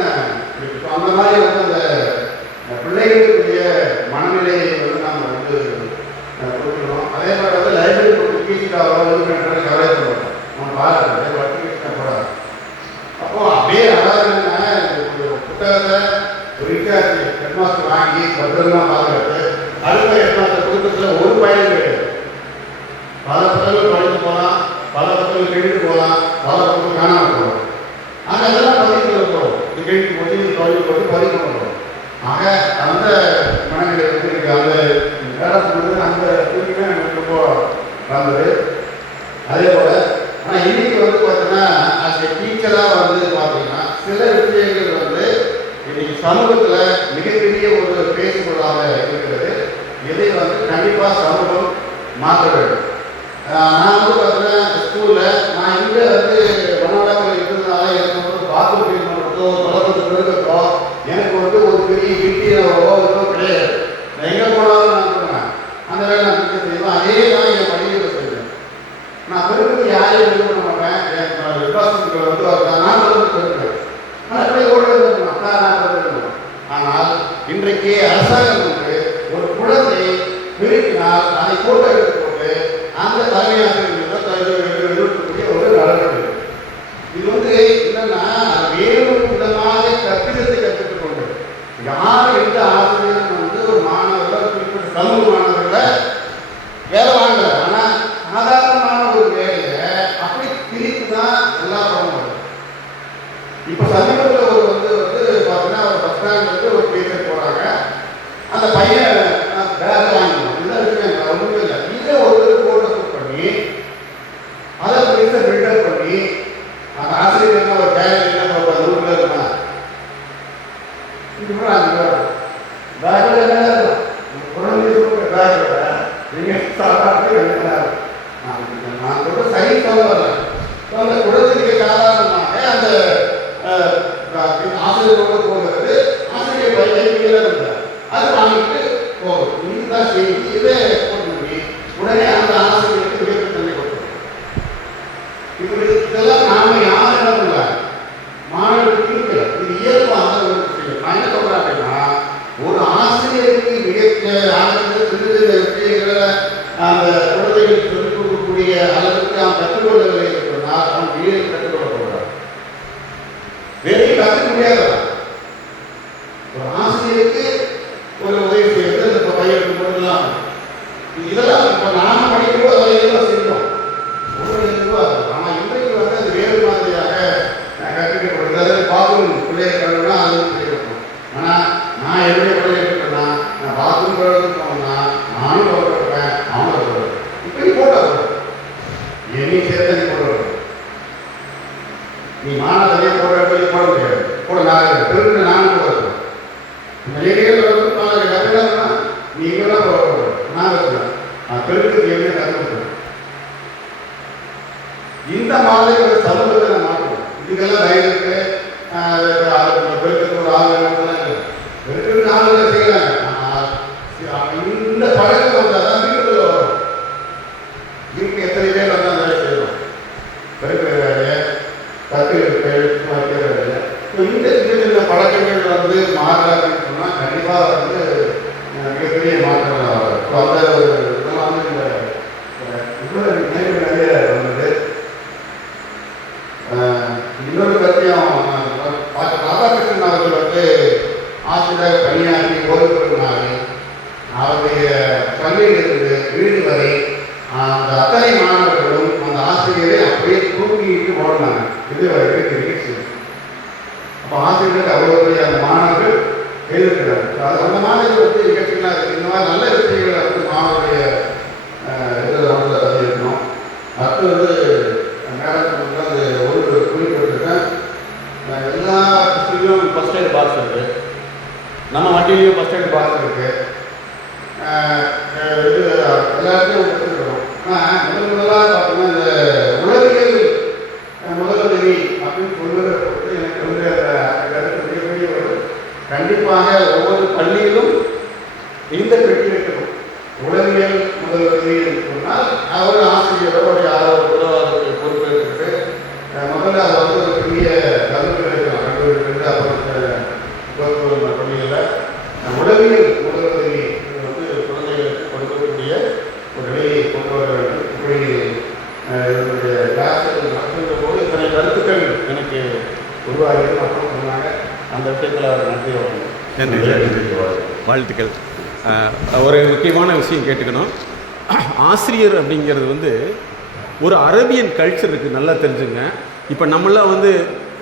அந்த மாதிரி வந்து அந்த பிள்ளைகளுடைய மனநிலையை வந்து நாம் வந்து கொடுக்கணும். அதே மாதிரி வந்து லைப்ரரி புக்கு கீழ்ச்சிக்காக வந்து கவலை பண்ணுறோம். நம்ம பார்க்குறோம் வட்டிக்கிட்ட போடாது. அப்போ அப்படியே அதாவது என்னன்னா புத்தகத்தை ஒரு இன்சார்ஜ் ஹெட்மாஸ்டர் வாங்கி பத்திரமா பார்க்குறது அடுத்த ஹெட்மாஸ்டர் குடும்பத்தில் ஒரு பயனும் கிடையாது. பல புத்தகங்கள் படித்து போகலாம், பல புத்தகங்கள் கெடுத்து போகலாம், பல புத்தகங்கள் காணாமல் போகலாம். ஆக அதெல்லாம் பதிவு போகும். இது கெடுத்து போட்டு இது தொழில் போட்டு பதிவு பண்ணுறோம். ஆக அந்த மனநிலை வந்து எனக்கு அந்த வேலை சொன்னது அந்த தூக்கியுமே எனக்கு ரொம்ப வந்தது. அதே போல் ஆனால் இன்னைக்கு வந்து பார்த்தீங்கன்னா அஸ் எ டீச்சராக வந்து பார்த்தீங்கன்னா சில விஷயங்கள் வந்து இன்னைக்கு சமூகத்தில் மிகப்பெரிய ஒரு பேசுபொருளாக இருக்கிறது. இதை வந்து கண்டிப்பாக சமூகம் மாற்ற வேண்டும். நான் வந்து பார்த்தீங்கன்னா ஸ்கூலில் நான் இங்கே வந்து வனவளத்தில் இருந்ததுனால எனக்கு வந்து பாத்ரூம் க்ளீன் பண்ணுறதோ தொடர்பு பெருக்கத்தோ எனக்கு வந்து ஒரு பெரிய கிட்டியோ இதோ கிடையாது. நான் எங்கே போனாலும் நான் சொன்னேன் அந்த வேலை நான் செய்வேன். அதே தான் என் பள்ளியில் செய்வேன். நான் பெருக்கிறது யாரையும் இது பண்ண மாட்டேன். என் விசுவாசத்துக்களை வந்து நான் தொடர்ந்து பெருக்கிறேன். ஆனால் அப்படியே ஓடுறது நான் பெருக்கணும். ஆனால் இன்றைக்கு அரசாங்கத்துக்கு ஒரு குழந்தை பெருக்கினால் அதை போட்டோ எடுத்து போட்டு அந்த தலைமையாசிரியர் நிறுவனத்துக்குரிய ஒரு நடவடிக்கை. இது வந்து என்னன்னா வேறு விதமாக கற்பிதத்தை கற்றுக் கொண்டு யார் எந்த ஆசிரியரும் வந்து ஒரு மாணவர்கள் குறிப்பிட்ட சமூக மாணவர்களை வேலை வாங்கல. ஆனால் சாதாரணமான ஒரு வேலையை அப்படி பிரித்து தான் எல்லா பணமும். இப்போ சமீபத்தில் ஒரு வந்து பார்த்தீங்கன்னா ஒரு பஸ் ஸ்டாண்ட்லேருந்து ஒரு டீச்சர் போகிறாங்க. அந்த பையன் பேக் வாங்கணும் இதெல்லாம் இருக்குங்க ஒன்றும் இல்லை. இதை ஒரு போட்டோ ஷூட் பண்ணி அதை பெருசாக பில்டப் பண்ணி அந்த ஆசிரியர் ஒரு கேலரியில் ஒரு 100 பேர் இருக்காங்க. இதுக்கப்புறம் 5 பேர் பேக்கில் என்ன குழந்தை பேக்கில் நீங்கள் சாப்பாடு 2 மணி நேரம் நான் சொல்ல சரி சொல்ல வரல. ஸோ அந்த குழந்தைக்கு சாதாரணமாக அந்த ஆசிரியரோடு போகிறது. ஆசிரியர் பையன் இருந்தார் அது வாங்கிட்டு போகும். இதுதான் செய்தி. இதே பண்ணி உடனே அந்த ஆசிரியருக்கு உயர்வு தன்மை கொடுக்கும். இப்படி இதெல்லாம் நாம யாரும் இல்லை மாணவர்களுக்கு இருக்கல. இது இயல்பாக ஒரு விஷயம். நான் என்ன சொல்றேன் அப்படின்னா பிள்ளைகளுக்கு கற்றுக் கொடுக்க போகிறார். வேறு கற்றுக்க முடியாதா? ஒரு ஆசிரியருக்கு ஒரு உதவி செய்வது இந்த பையன் எடுக்கும் போதெல்லாம் இதெல்லாம் இப்போ நாம படிக்கும்போது அதை எல்லாம் செஞ்சோம். ஆனால் இன்றைக்கு வந்து அது வேறு மாதிரியாக கற்பிக்கப்படுகிறது. அதாவது பாத்ரூம் பிள்ளையை கழுவுனா அது செய்யப்படும். ஆனால் நான் என்னுடைய பிள்ளையை இருக்கேன்னா நான் பாத்ரூம் கழுவுறதுக்கு போனேன்னா நானும் கவலைப்படுறேன், அவனும் கவலைப்படுறேன். இப்படி போட்டோம் என்னையும் சேர்த்து நீ போட நீ மாணவரையே போட இடத்துல போட முடியாது. கூட நான் பெருமை நானும் போட இருக்கேன். நீ இங்கெல்லாம் போட நான் இருக்கிறேன். நான் பெருமைக்கு என்ன கற்றுக்கிறேன். இந்த மாதிரி ஒரு சமூகத்தை நான் மாற்றணும். இதுக்கெல்லாம் வயதுக்கு பெருக்கத்துக்கு ஒரு ஆள் இல்லை. பெருக்கத்துக்கு ஆளுநர் செய்யலாங்க. இந்த பழக்கம் வந்தால் தான் வீட்டுக்குள்ள வரும். வீட்டுக்கு எத்தனை பேர் வந்தால் வேலை செய்யணும். பெருக்கிற வேலையை தட்டு வைக்கிற வேலையை இந்த சின்ன சின்ன பழக்கங்கள் வந்து மாறாதுன்னு சொன்னால் கண்டிப்பாக வந்து மிகப்பெரிய மாற்றங்கள் வரும். ஸோ அந்த ஒரு இதெல்லாம் வந்து இந்த இன்னொரு நினைவு நிறைய வந்தது. இன்னொரு கருத்தையும் ராதாகிருஷ்ணன் அவர்கள் வந்து ஆசிரியர் பணியாற்றி ஓய்வு பெறுனாரு. அவருடைய பள்ளியிலிருந்து வீடு வரை அந்த அத்தனை மாணவர்களும் அந்த ஆசிரியரை அப்படியே தூக்கிட்டு ஓடினாங்க. இது வரைக்கும் நிகழ்ச்சி. அப்போ ஆசிரியருக்கு அவ்வளோ பெரிய அந்த மாணவர்கள் எழுதிருக்கிறார். அது அந்த மாதிரி வந்து நிகழ்ச்சிகளாக இருக்குது. இந்த மாதிரி நல்ல விஷயங்களை வந்து மாணவருடைய இதில் வந்து இருக்கணும். அடுத்து வந்து மேடத்துக்கு வந்து ஒரு குறிப்பிட்டிருக்கேன். எல்லா ஸ்கூல்லையும் ஃபஸ்ட் எய்ட் பாக்ஸ் இருக்குது. நம்ம வண்டியிலையும் ஃபஸ்ட் எய்ட் பாக்ஸ் இருக்குது. இது எல்லாத்தையும் எடுத்துக்கிறோம். ஆனால் முதலாக பார்த்தீங்கன்னா இந்த உளவியல் முதலுதவி அப்படின்னு சொல்வதை பொறுத்து எனக்கு வந்து அந்த கருத்து மிகப்பெரிய ஒரு கண்டிப்பாக ஒவ்வொரு பள்ளியிலும் இந்த பெட்டி இருக்கணும். உளவியல் முதலுதவி சொன்னால் அவர் ஆசிரியரோ யாரோ அதற்கு பொறுப்பேற்று முதல்ல அதை வந்து ஒரு பெரிய கல்லூரி இருக்கலாம். கல்லூரியிலிருந்து அப்புறம் பள்ளிகளில் உளவியல் முதலுதவி வந்து குழந்தைகளுக்கு கொடுக்கக்கூடிய ஒரு நிலையை கொண்டு வர வேண்டும். இப்படி என்னுடைய கிளாஸில் நடத்துகிற போது இத்தனை கருத்துக்கள் எனக்கு உருவாகிறது மற்றும் சொன்னாங்க. அந்த விஷயத்தில் அவர் நன்றி வாழ்த்துக்கள். ஒரு முக்கியமான விஷயம் கேட்டுக்கணும். ஆசிரியர் அப்படிங்கிறது வந்து ஒரு அரபியன் கல்ச்சர் இருக்குது, நல்லா தெரிஞ்சுங்க. இப்போ நம்மளாம் வந்து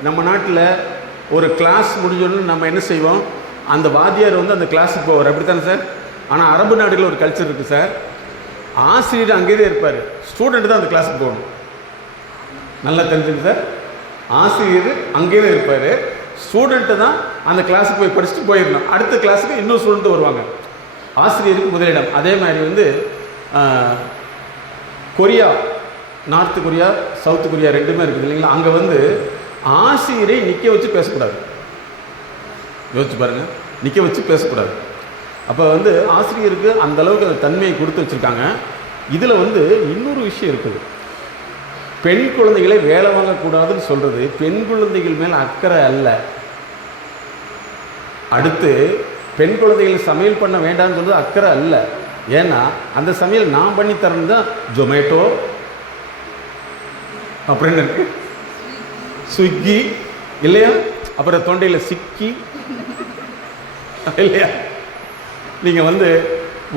நம்ம நாட்டில் ஒரு கிளாஸ் முடிஞ்சோன்னு நம்ம என்ன செய்வோம், அந்த வாத்தியார் வந்து அந்த கிளாஸுக்கு போவார், அப்படித்தானே சார்? ஆனால் அரபு நாடுகளில் ஒரு கல்ச்சர் இருக்குது சார். ஆசிரியர் அங்கேயே இருப்பார், ஸ்டூடெண்ட் தான் அந்த கிளாஸுக்கு போகணும். நல்லா தெரிஞ்சுங்க சார். ஆசிரியர் அங்கேயே இருப்பார், ஸ்டூடெண்ட்டு தான் அந்த கிளாஸுக்கு போய் படிச்சுட்டு போயிடணும். அடுத்த கிளாஸுக்கு இன்னொரு ஸ்டூடெண்ட்டு வருவாங்க. ஆசிரியருக்கு முதலிடம். அதே மாதிரி வந்து Korea, north Korea, south Korea ரெண்டுமே இருக்குது இல்லைங்களா? அங்கே வந்து ஆசிரியரை நிற்க வச்சு பேசக்கூடாது. யோசிச்சு பாருங்கள், நிற்க வச்சு பேசக்கூடாது. அப்போ வந்து ஆசிரியருக்கு அந்த அளவுக்கு அந்த தன்மையை கொடுத்து வச்சுருக்காங்க. இதில் வந்து இன்னொரு விஷயம் இருக்குது. பெண் குழந்தைகளை வேலை வாங்கக்கூடாதுன்னு சொல்கிறது பெண் குழந்தைகள் மேலே அக்கறை அல்ல. அடுத்து பெண் குழந்தைகள் சமையல் பண்ண வேண்டாம்னு சொல்கிறது அக்கறை அல்ல. ஏன்னா அந்த சமையல் நான் பண்ணி தரேன்னு தான் ஜொமேட்டோ அப்படின்னு இருக்கு, ஸ்விக்கி இல்லையா, அப்புறம் தொண்டையில் சிக்கி இல்லையா. நீங்கள் வந்து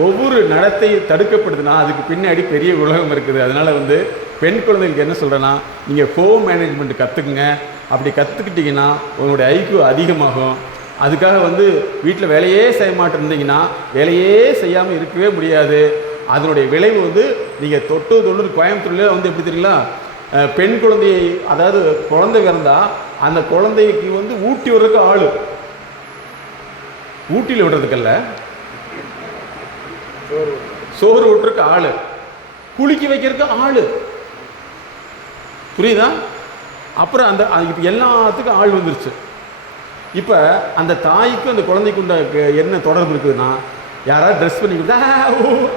ஒவ்வொரு நடத்தை தடுக்கப்படுதுன்னா அதுக்கு பின்னாடி பெரிய உலகம் இருக்குது. அதனால் வந்து பெண் குழந்தைகளுக்கு என்ன சொல்கிறேன்னா, நீங்கள் ஹோம் மேனேஜ்மெண்ட் கற்றுக்குங்க. அப்படி கற்றுக்கிட்டிங்கன்னா உங்களுடைய ஐக்யூ அதிகமாகும். அதுக்காக வந்து வீட்டில் வேலையே செய்ய மாட்டேருந்தீங்கன்னா வேலையே செய்யாமல் இருக்கவே முடியாது. அதனுடைய விளைவு வந்து நீங்கள் தொண்ணூறு கோயம்புத்தூர்லேயே வந்து எப்படி தெரியுங்களா, பெண் குழந்தையை, அதாவது குழந்தை பிறந்தால் அந்த குழந்தைக்கு வந்து ஊட்டி விடுறதுக்கு ஆள், ஊட்டியில் விடுறதுக்கல்ல, சோறு ஊட்டுறதுக்கு ஆள், குளிக்க வைக்கிறதுக்கு ஆள், புரியுதா? அப்புறம் அந்த இப்போ எல்லாத்துக்கும் ஆள் வந்துருச்சு. இப்போ அந்த தாய்க்கும் அந்த குழந்தைக்குண்ட என்ன தொடர்பு இருக்குதுன்னா, யாராவது ட்ரெஸ் பண்ணி கொடுத்தா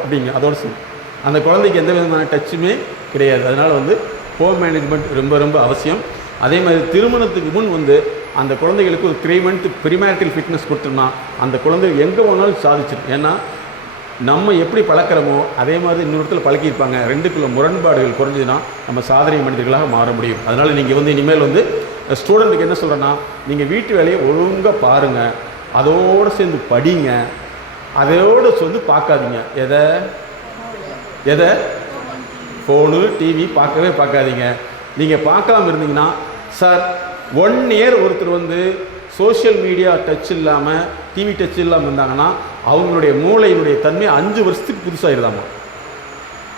அப்படிங்க, அதோட சரி, அந்த குழந்தைக்கு எந்த விதமான டச்சுமே கிடையாது. அதனால் வந்து ஹோம் மேனேஜ்மெண்ட் ரொம்ப ரொம்ப அவசியம். அதே மாதிரி திருமணத்துக்கு முன் வந்து அந்த குழந்தைகளுக்கு ஒரு 3 மந்த் ப்ரீமேரிட்டல் ஃபிட்னஸ் கொடுத்தோம்னா அந்த குழந்தை எங்கே போனாலும் சாதிச்சிடும். ஏன்னா நம்ம எப்படி பழக்கிறோமோ அதே மாதிரி இன்னொருத்தர் பழக்கியிருப்பாங்க. ரெண்டுக்குள்ள முரண்பாடுகள் குறைஞ்சதுன்னா நம்ம சாதனை மனிதர்களாக மாற முடியும். அதனால் நீங்கள் வந்து இனிமேல் வந்து ஸ்டூடெண்ட்டுக்கு என்ன சொல்கிறேன்னா, நீங்கள் வீட்டு வேலையை ஒழுங்காக பாருங்கள், அதோடு சேர்ந்து படிங்க, அதோடு வந்து பார்க்காதீங்க. எதை ஃபோனு டிவி பார்க்காதீங்க. நீங்கள் பார்க்காம இருந்தீங்கன்னா சார் 1 இயர் ஒருத்தர் வந்து சோஷியல் மீடியா டச் இல்லாமல் டிவி டச் இல்லாமல் இருந்தாங்கன்னா அவங்களுடைய மூளையினுடைய தன்மை 5 வருஷத்துக்கு புதுசாகிடுதாமா.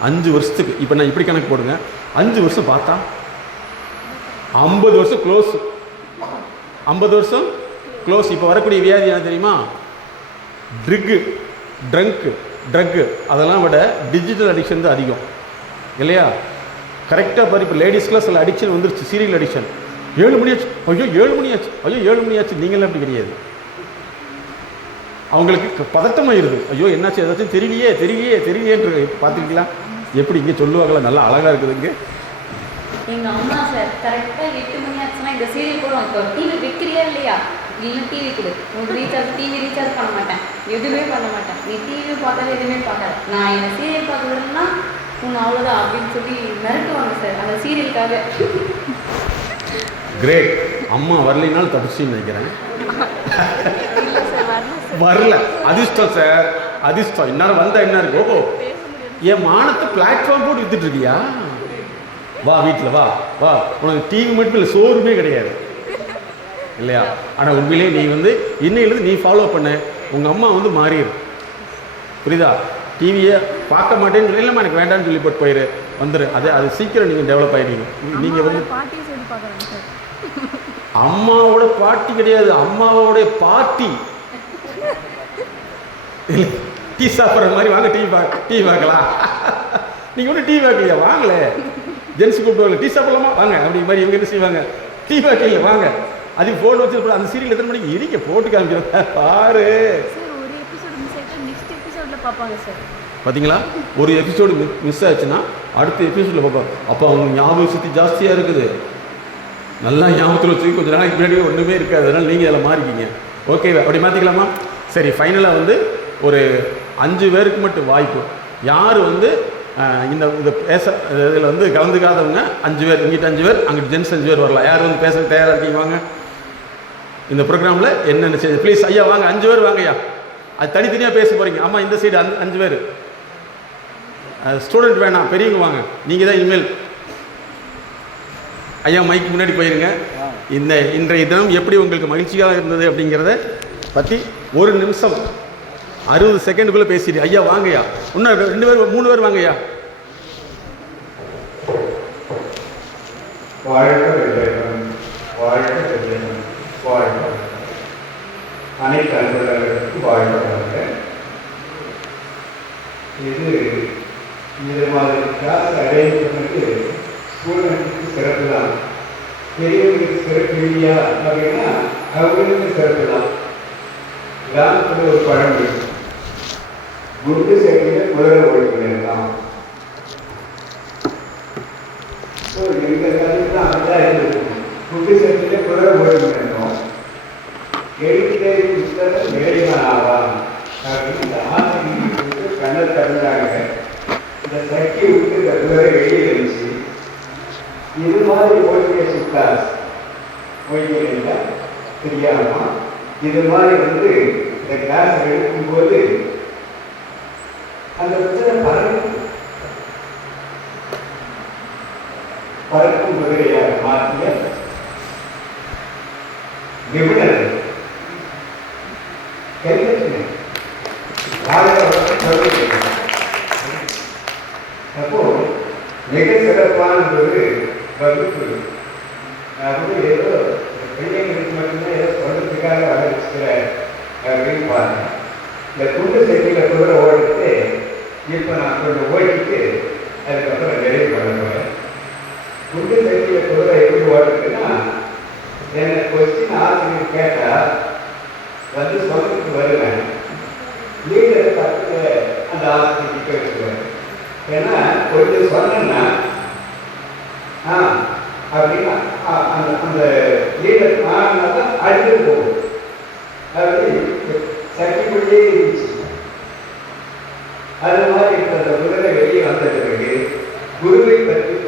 5 வருஷத்துக்கு. இப்போ நான் இப்படி கணக்கு போடுங்க, 5 வருஷம் பார்த்தா 50 வருஷம் க்ளோஸ். 50 வருஷம் க்ளோஸ். இப்போ வரக்கூடிய வியாதி என்ன தெரியுமா? ட்ரக்கு அதெல்லாம் விட டிஜிட்டல் அடிக்ஷன் தான் அதிகம் இல்லையா? கரெக்டாக பாரு, இப்போ லேடிஸ்க்குலாம் சில அடிக்ஷன் வந்துருச்சு. Serial addiction. 7 மணி ஆச்சு, ஐயோ 7 மணி ஆச்சு, ஐயோ 7 மணி ஆச்சு. நீங்களும் அப்படி கிடையாது. அவங்களுக்கு பதட்டமாயிருது, ஐயோ என்னாச்சு ஏதாச்சும் தெரியலையேன்று பார்த்துருக்கீங்களா? எப்படி இங்கே சொல்லுவாங்களா, நல்லா அழகாக இருக்குது இங்கே. எங்கள் அம்மா சார் கரெக்டாக 8 மணி ஆச்சுன்னா இந்த சீரியல் போடுவோம். இப்போ டிவி வைக்கிறியா இல்லையா, இல்லை டிவி கொடு, உங்களுக்கு டிவி ரீசார்ஜ் பண்ண மாட்டேன், எதுவுமே பண்ண மாட்டேன், நீ டிவி பார்த்தாலும் எதுவுமே பார்க்காத, நான் என்னை சீரியல் பார்க்குறதுன்னா உன்னை அவ்வளோதான் அப்படின்னு சொல்லி மிரட்டுவாங்க சார் அந்த சீரியலுக்காக. கிரேட். அம்மா வரலைனாலும் தப்பிச்சுன்னு நினைக்கிறேன். வரல, அதிர்ஷ்டம் சார், அதிர்ஷ்டம். இந்நேரம் வந்தால் என்ன இருக்கு? ஓஹோ, என் மானத்தை பிளாட்ஃபார்ம் போட்டு வித்துட்டு இருக்கியா? வா வீட்டில் வா, உனக்கு டிவி மட்டும் இல்லை, சோறுமே கிடையாது இல்லையா? ஆனால் உண்மையிலேயே நீ வந்து இன்னையிலேருந்து நீ ஃபாலோ பண்ண, உங்கள் அம்மா வந்து மாறிடு. புரியுதா? டிவியை பார்க்க மாட்டேன்னு இல்லைம்மா எனக்கு வேண்டாம்னு சொல்லி போட்டு போயிரு, வந்துடு. அது சீக்கிரம் நீங்கள் டெவலப் ஆகிடுவீங்க. நீங்கள் வந்து அம்மாவோட பாட்டி கிடையாது, அம்மாவோடைய பாட்டி. டீ சாப்பிட்ற மாதிரி வாங்க, டீ பார்க்கலாம். நீங்கள் ஒன்றும் டீ பார்க்கலையா? வாங்கலை, ஜென்ஸ் கூப்பிடுவாங்க, டீ சாப்பிடலாமா வாங்க அப்படி மாதிரி. இவங்க என்ன செய்வாங்க? டீ பார்க்கல வாங்க. அது ஃபோன் வச்சு அந்த சீரியல் எத்தனை மணிக்கு இருக்க போட்டு காமிக்கிறோம் பாரு. பார்த்தீங்களா? ஒரு எபிசோடு மிஸ் ஆச்சுன்னா அடுத்த எபிசோடில் பார்ப்போம். அப்போ அவங்க ஞாபக சக்தி ஜாஸ்தியாக இருக்குது. நல்லா ஞாபகத்தில் வச்சு கொஞ்சம் நாளைக்கு முன்னாடி ஒன்றுமே இருக்காது. அதனால் நீங்கள் அதில் மாறிக்கிங்க. ஓகே, அப்படி மாற்றிக்கலாமா? சரி, ஃபைனலாக வந்து ஒரு 5 பேருக்கு மட்டும் வாய்ப்பு. யார் வந்து இந்த இதில் வந்து கலந்துக்காதவங்க 5 பேர், இங்கிட்ட 5 பேர், அங்கிட்டு ஜென்ஸ் 5 பேர் வரலாம். யார் வந்து பேச தயாராக இருக்கீங்க? வாங்க. இந்த ப்ரோக்ராமில் என்னென்ன செய்யுது ப்ளீஸ் ஐயா வாங்க, 5 பேர் வாங்க ஐயா. அது தனித்தனியாக பேச போகிறீங்க. ஆமாம், இந்த சைடு 5 பேர். ஸ்டூடெண்ட் வேணாம், பெரியவங்க வாங்க. நீங்கள் தான் இனிமேல் ஐயா மைக்கு முன்னாடி போயிருங்க. இன்றைய தினம் எப்படி உங்களுக்கு மகிழ்ச்சியாக இருந்தது அப்படிங்கிறத பற்றி 1 நிமிஷம் 60 செகண்டுக்குள்ளே பேசிடு. ஐயா வாங்கய்யா. இன்னும் 2 பேர் 3 பேர் வாங்கய்யா. அனைத்து அன்பர்களுக்கும் வாழ்க்கை. இது மாதிரி கிளாஸ் அடையிறதுக்கு ஸ்டூடெண்ட்டுக்கு சிறப்பு தான். பெரியவங்களுக்கு சிறப்பு இல்லையா அப்படின்னா அவங்களுக்கு சிறப்பு தான். கிராமத்தில் ஒரு பழம் இருக்கு, குண்டு சைக்கிள் குதிரை ஓடிக்கலாம். ஸோ எங்கள் காலத்தில் தான் அப்படிதான் இருந்திருக்கும். குண்டு சைக்கிள் குதிரை ஓடிக்கணும். எழுதிட்டே புத்தகம் வேலைதான் ஆவான் அப்படின்னு இந்த ஆசிரியர்களுக்கு கண்ணை திறந்தாங்க. இந்த சக்கி விட்டு இந்த குதிரை வெளியே இருந்துச்சு. இது மாதிரி ஓடிக்கேஷன் கிளாஸ் ஓடிக்கா தெரியாமா? இது மாதிரி வந்து இந்த கிளாஸ் எடுக்கும்போது அந்த பிரச்சனை பறக்கும் குதிரையாக மாற்றிய நிபுணர் அப்போ மிக சிறப்பானது வகுப்பு. அது ஏதோ பிள்ளைங்களுக்கு மட்டும்தான் ஏதோ சொல்றதுக்காக ஆரம்பிச்சுக்கிறேன் அப்படின்னு பாருங்க. இந்த குண்டு சைக்கிளில் குதிரை ஓடிட்டு இப்போ நான் கொஞ்சம் ஓடிட்டு அதுக்கப்புறம் நிறைவு பண்ண போகிறேன். குண்டு சைக்கிளில் குதிரை எப்படி ஓடுறதுன்னா, என்ன கொஸ்டின் ஆசிரியர் கேட்டால் வந்து சொல்றதுக்கு வருவேன். லீடர் பக்கத்தில் அந்த ஆசிரியர் வச்சுக்குவேன். ஏன்னா கொஞ்சம் சொன்னா அப்படின்னா அந்த லீடர் தான் அடுத்து போகும். அதாவது சர்க்கிள்குள்ளே இருந்துச்சு.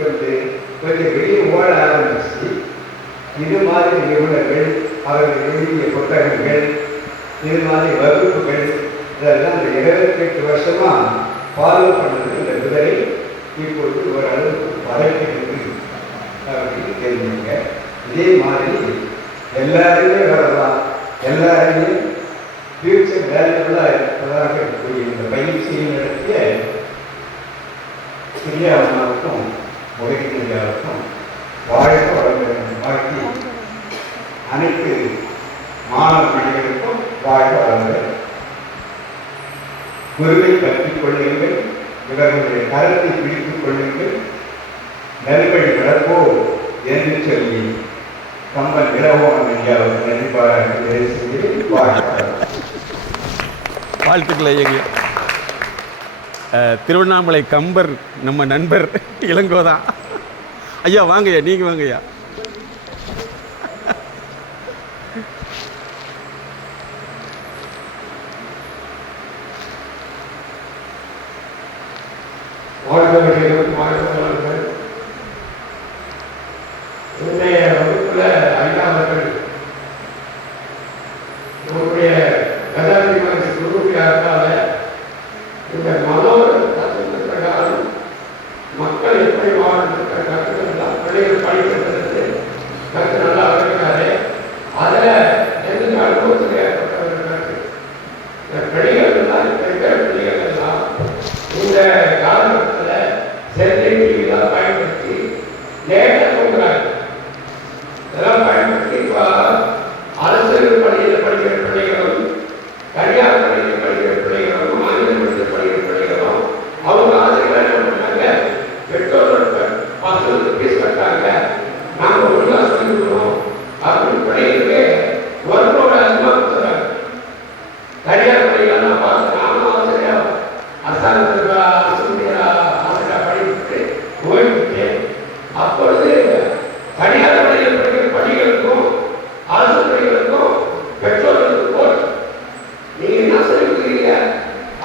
வந்து கொஞ்சம் வெளியே ஓட ஆரம்பிச்சு இது மாதிரி நிபுணர்கள் அவர்கள் எழுதிய புத்தகங்கள் இது மாதிரி வகுப்புகள் இதெல்லாம் இந்த 28 வருஷமா ஃபாலோ பண்ணது இந்த குதிரை இப்பொழுது ஓரளவுக்கு வளர்க்கிறது அப்படின்னு தெரிஞ்சுங்க. இதே மாதிரி எல்லாருமே வரலாம், எல்லாருமே ஃபியூச்சர் வேல்யூபுல்லாக இருப்பதாக இருக்கக்கூடிய இந்த பயிற்சியை நடத்திய சிரியாவுக்கும் உலகிந்தியாவுக்கும் வாழ்க்கை வளர்ந்து வாழ்க்கை அனைத்து மாணவ மனிதர்களுக்கும் வாழ்க்கை வளர்ந்து குருவை பற்றிக் கொள்ளுங்கள், இவர்களுடைய கருத்தை பிடித்துக் கொள்ளுங்கள், நல்வழி நடப்போ என்று சொல்லி கம்பன் இளவோன் ஐயாவுக்கு நன்றி பாராட்டி வாழ்த்துக்களை ஐயா. திருவண்ணாமலை கம்பர் நம்ம நண்பர் இளங்கோதா ஐயா. வாங்கய்யா, நீங்கள் வாங்கய்யா. இன்றைய வகுப்பில் ஐயாவர்கள் நம்முடைய கதாதி மனசு குருவியாக்கால இந்த மனோர தத்துவ பிரகாரம் மக்கள் எப்படி வாழ்ந்துருக்க கருத்துக்கள் பிள்ளைகள் படிக்கிறது கருத்து நல்லா இருக்காரு. அதில் எந்த அனுபவத்தில் ஏற்பட்டவர் கருத்து இந்த பிள்ளைகள் எல்லாம் இப்போ இருக்கிற பிள்ளைகள் எல்லாம் இந்த காலகட்டத்தில் செல்லை டிவிலாம் பயன்படுத்தி லேட்டாக தூங்குறாங்க. இதெல்லாம் பயன்படுத்தி இப்போ அரசு பள்ளியில் படிக்கிற பிள்ளைகளும் தனியார் பள்ளியில் படிக்கிற பிள்ளைகளும் ஆங்கில பள்ளியில் படிக்கிற பிள்ளைகளும் அவங்க ஆசிரியர்கள் என்ன பண்ணாங்க, பெற்றோர்கள் 10 பீஸ் கட்டாங்க, நாங்கள் ஒழுங்காக சொல்லி கொடுக்கணும் அப்படின்னு பிள்ளைகளுக்கு ஒர்க்கோட அதிகமாக கொடுத்துறாங்க. தனியார் பள்ளிகள்லாம் பார்த்து நானும் ஆசிரியர் அரசாங்கத்தில் ஆசிரியர் படிக்கிட்டு ஓய்வுட்டு அப்பொழுது தனியார் பள்ளியில் படிக்கிற பள்ளிகளுக்கும் அரசு பள்ளிகளுக்கும் பெற்றோர்களுக்கு போட்டு நீங்கள் என்ன சொல்லி கொடுக்குறீங்க,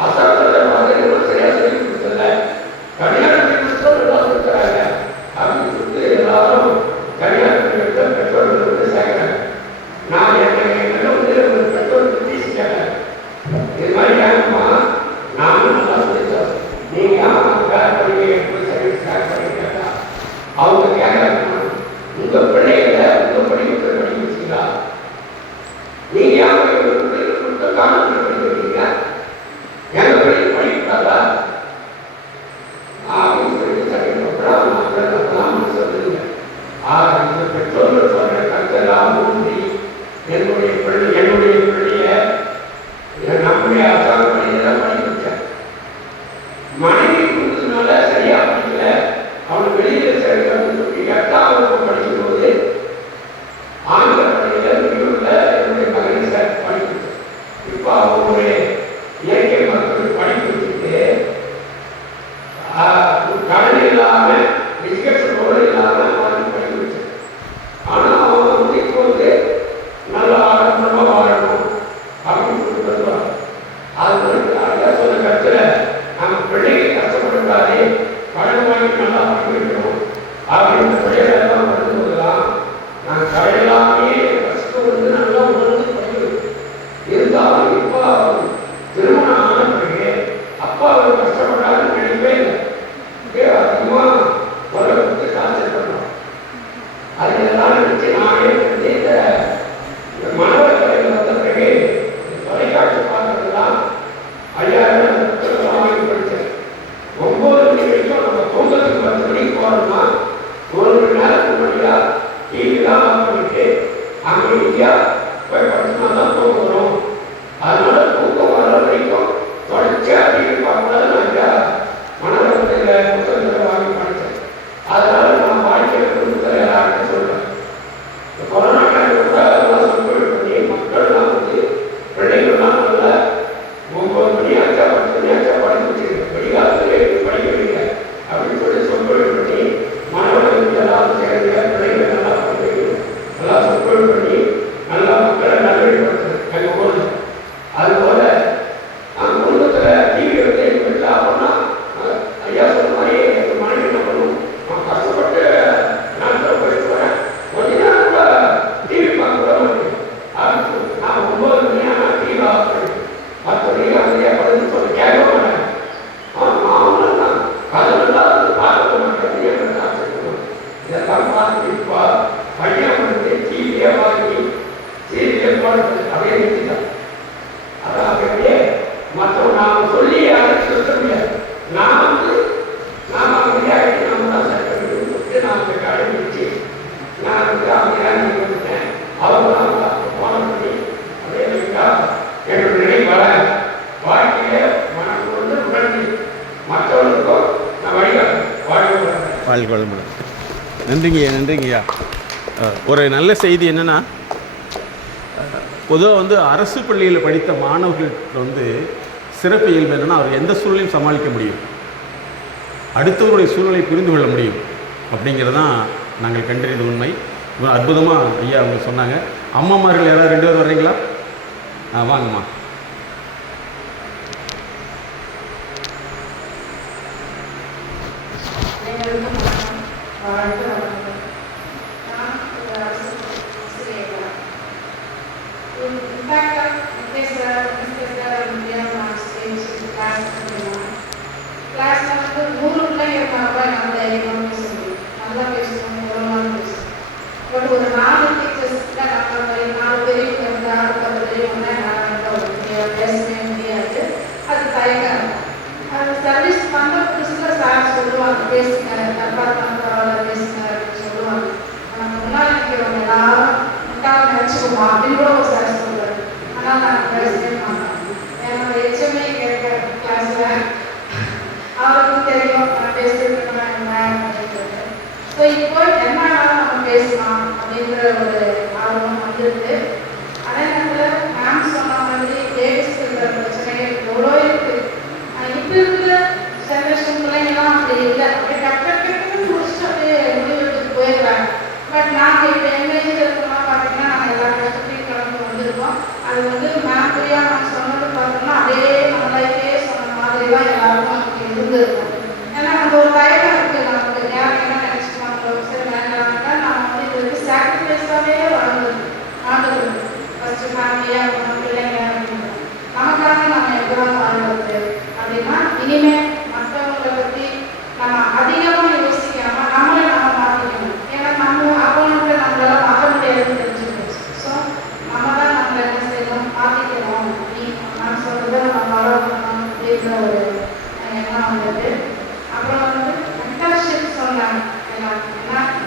அரசாங்கத்தில் மாதிரி சரியாக சொல்லி கொடுத்தல, தனியார் பள்ளிகள் கொடுக்குறாங்க அப்படின்னு சொல்லிட்டு எல்லாரும் தனியார் பள்ளிகளுக்கு பெற்றோர்கள் வந்து சேர்க்கிறாங்க. நான் என்ன வந்து பெற்றோருக்கு பேசிட்டேன், இது மாதிரி ஏங்கம்மா நானும் நல்லா சொல்லித்தோம், நீங்கள் பேர் படிக்க சர்வீஸ் பேர் படிக்கிறா அவங்க கேட்கறாங்க, உங்கள் பிள்ளைகளை உங்கள் படிக்க படிக்க வச்சுங்களா, நீங்கள் யார் பிள்ளைகள் கொடுத்த காரணத்தில் படிக்க வைக்கிறீங்க, எங்கள் பிள்ளைங்க படிக்கிறாரா அப்படின்னு சொல்லி சட்டம் சொல்லுங்க. இந்த பெற்றோர்கள் சொல்ற கருத்தெல்லாம் மூடி என்னுடைய பிள்ளைய நம்முடைய அரசாங்க பள்ளியெல்லாம் படிக்க வச்சேன். மனைவி கொடுத்ததுனால சரியா படிக்கல, அவனுக்கு வெளியில் சேர்க்கணும்னு சொல்லி 8ஆம் வகுப்பு படிக்கும்போது ஆங்கில பள்ளியில் வெளியூரில் என்னுடைய மகனை சேர்த்து படிக்க வச்சேன். இப்போ அவங்களுடைய இயற்கை மருத்துவ படிக்க வச்சுட்டு கடன் இல்லாமல் எஜுகேஷனோடு இல்லாமல் அவனுக்கு படிக்க வச்சேன். ஆனால் அவன் வந்து இப்போ வந்து நல்லா ஆடம்பரமாக வாழணும் அப்படின்னு சொல்லி வருவாங்க. அது வந்து ஐயா சொன்ன கருத்தில் நம்ம பிள்ளைங்க கஷ்டப்படக்கூடாது, கடன் வாங்கி நல்லா படிக்க வைக்கணும் அப்படின்னு பிள்ளைகளெல்லாம் வரும்போதுதான் நான் கடையெல்லாமே கஷ்டம் வந்து நல்லா உணர்ந்து படிக்கணும். இருந்தாலும் இப்போ திருமணம் ஆன பிறகு அப்பா அவர் கஷ்டப்படாதுன்னு நினைக்கவே இல்லை. அதிகமாக உலகத்துக்கு காசு பண்ணணும். அது எல்லாம் நினைச்சு நானே வந்து இந்த மாணவர் கலையில் வந்த பிறகு தொலைக்காட்சி பார்க்கறதுலாம் 5000 புத்தகங்கள் வாங்கி படித்தேன். 9 மணி வரைக்கும் நம்ம தூங்கத்துக்கு 10 மணிக்கு போகிறோம்னா 1 மணி நேரத்துக்கு முன்னாடியாக டிவிலாம் ஆஃப் பண்ணிட்டு அமைதியாக போய் படிச்சுனா தான் தூங்குறோம். அதனால தூக்கம் வர வரைக்கும் தொடர்ச்சியாக டிவி பார்க்கக்கூடாது. நான் மனவரத்தில் புத்தகங்களை வாங்கி படித்தேன். அதனால நான் வாழ்க்கையில் புத்தகத்தை எல்லாருக்கும் சொல்கிறேன். கொரோனா டைமில் கூட அதெல்லாம் சொற்பொழிவு பண்ணி மக்கள்லாம் வந்து பிள்ளைகள்லாம் நல்லா 9 மணி ஆச்சா 10 மணி ஆச்சா படிக்க வச்சுருக்கேன். வெளிக்காலத்தில் படிக்க வைங்க அப்படின்னு சொல்லி சொற்பொழிவு பண்ணி மாணவர்களுக்கு எல்லாரும் சேர்ந்து பிள்ளைகளை நல்லா படிக்க நல்லா சொற்பொழிவு பண்ணி நல்லா மக்களை நல்வழிப்படுத்துறது. வளமுடன். நன்றிங்கய்யா, நன்றிங்கய்யா. ஒரு நல்ல செய்தி என்னென்னா, பொதுவாக வந்து அரசு பள்ளியில் படித்த மாணவர்களுக்கு வந்து சிறப்பு இயல்பு என்னென்னா, அவர் எந்த சூழ்நிலையும் சமாளிக்க முடியும், அடுத்தவருடைய சூழ்நிலை புரிந்து கொள்ள முடியும் அப்படிங்கிறது தான் நாங்கள் கண்டறிந்த உண்மை. அற்புதமாக ஐயா அவங்க சொன்னாங்க. அம்மாமார்கள் யாராவது 2 பேர் வர்றீங்களா? வாங்கம்மா. கிளாஸ்ல வந்து 100 பிள்ளைங்க இருந்தாங்க, நம்ம தைரியமாக பேச முடியும், நல்லா பேசணும், எவ்வளோனாலும் பேசணும். பட் ஒரு 4 டீச்சர்ஸ்ல நம்ம 4 பெரியவங்க இருந்தால் 10 பெரியவங்க பேசவே முடியாது. அது தயக்கம். அது சர்வீஸ் பண்ண புதுசில் சார் சொல்லுவாங்க, பேசுங்க, தப்பாக பரவாயில்ல பேசுங்க அப்படின்னு சொல்லுவாங்க. நம்ம முன்னாடி நிற்கிறவங்க எல்லாரும் முட்டாக நினச்சிக்குவோம் அப்படின்னு கூட ஒரு சார் சொல்லுவார். ஆனால் நாங்கள் பேசவே மாட்டோம். என்னோட எச்சமே கேட்க கிளாஸில் அவருக்கும் தெரியும் நான் பேசுறதுக்கு என்ன அப்படின்றது. ஸோ இப்போ என்ன ஆனாலும் நம்ம பேசலாம் அப்படின்ற ஒரு ஆர்வம் வந்துருக்கு. அதே நேரத்தில் மேம் சொன்ன மாதிரி லேடிஸ்க்கு இருக்கிற பிரச்சனைகள் எவ்வளோ இருக்குது. இப்போ இருக்கிற ஜென்ரேஷன் பிள்ளைங்கலாம் அப்படி இல்லை, அப்படியே டக்கு முடிச்சுட்டு அப்படியே முடிவெடுத்து போயிடுறாங்க. பட் நாங்கள் இப்போ எங்கேஜில் இருக்கோம்னா பார்த்தீங்கன்னா நாங்கள் எல்லா கஷ்டத்தையும் கடந்து வந்திருக்கோம். அது வந்து மேம் பிரியா நான் சொன்னது பார்த்தோம்னா அப்படியே நம்ம லைஃபே சொன்ன மாதிரி தான் எல்லாருக்கும் இருந்திருக்கும். ஏன்னா நம்ம ஒரு தயக்கம் இருக்குது, நமக்கு யார் என்ன நினச்சிக்குவாங்களோ சரி வேண்டாம்னா நம்ம வந்து இது வந்து சாக்ரிஃபைஸாகவே வாழ்ந்துருக்கு. ஃபஸ்ட்டு ஃபேமிலியாக இருக்கணும், பிள்ளைங்க அப்படின்னு நமக்காக நம்ம எப்போ வாழ்றது அப்படின்னா இனிமேல் மற்றவங்களை பற்றி நம்ம அதிகமாக யோசிக்காமல் நம்மளை நம்ம மாற்றிக்கணும். ஏன்னா நம்ம அப்போன்ட்டு நம்மளால மாற்ற முடியாதுன்னு தெரிஞ்சுக்கிச்சு. ஸோ நம்ம தான் நம்மளை என்ன செய்யணும், மாற்றிக்கணும். நான் சொல்கிறத நம்ம ஃபாலோ பண்ணணும் அப்படின்ற ஒரு எண்ணம் வந்தது. அப்புறம் வந்து மென்டர்ஷிப் சொன்னாங்க. ஏன்னா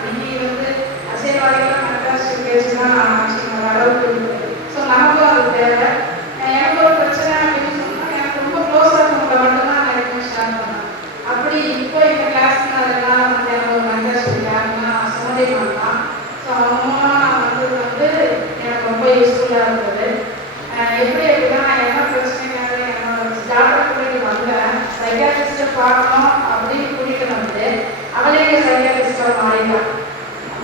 இன்னைக்கு வந்து அரசியல்வாதிகளாக மென்டர்ஷிப் பேசுனா நான் ஆட்சிங்கிற அளவுக்கு இருக்குது. ஸோ நமக்கும் அது தேவை. எனக்கு ஒரு பிரச்சனை அப்படின்னு சொன்னால் எனக்கு ரொம்ப க்ளோஸாக இருக்கவங்களை மட்டும்தான் நான் எனக்கு ஷேர் பண்ணேன். அப்படி இப்போ எங்கள் கிளாஸ்க்கு அதெல்லாம் வந்து எனக்கு ஒரு மென்டர்ஷிப் யாருன்னா சுமதி பண்ணலாம். ஸோ அவங்க நான் வந்து எனக்கு ரொம்ப யூஸ்ஃபுல்லாக இருந்தது. எப்படி அப்படின்னா நான் என்ன பிரச்சனைக்காக என்னோட டாக்டர் கூட்டிகிட்டு வந்தேன், சைக்காட்ரிஸ்ட்டை பார்க்கணும் அப்படின்னு கூட்டிகிட்டு வந்து அவளே எங்கள் சைக்காட்ரிஸ்டாக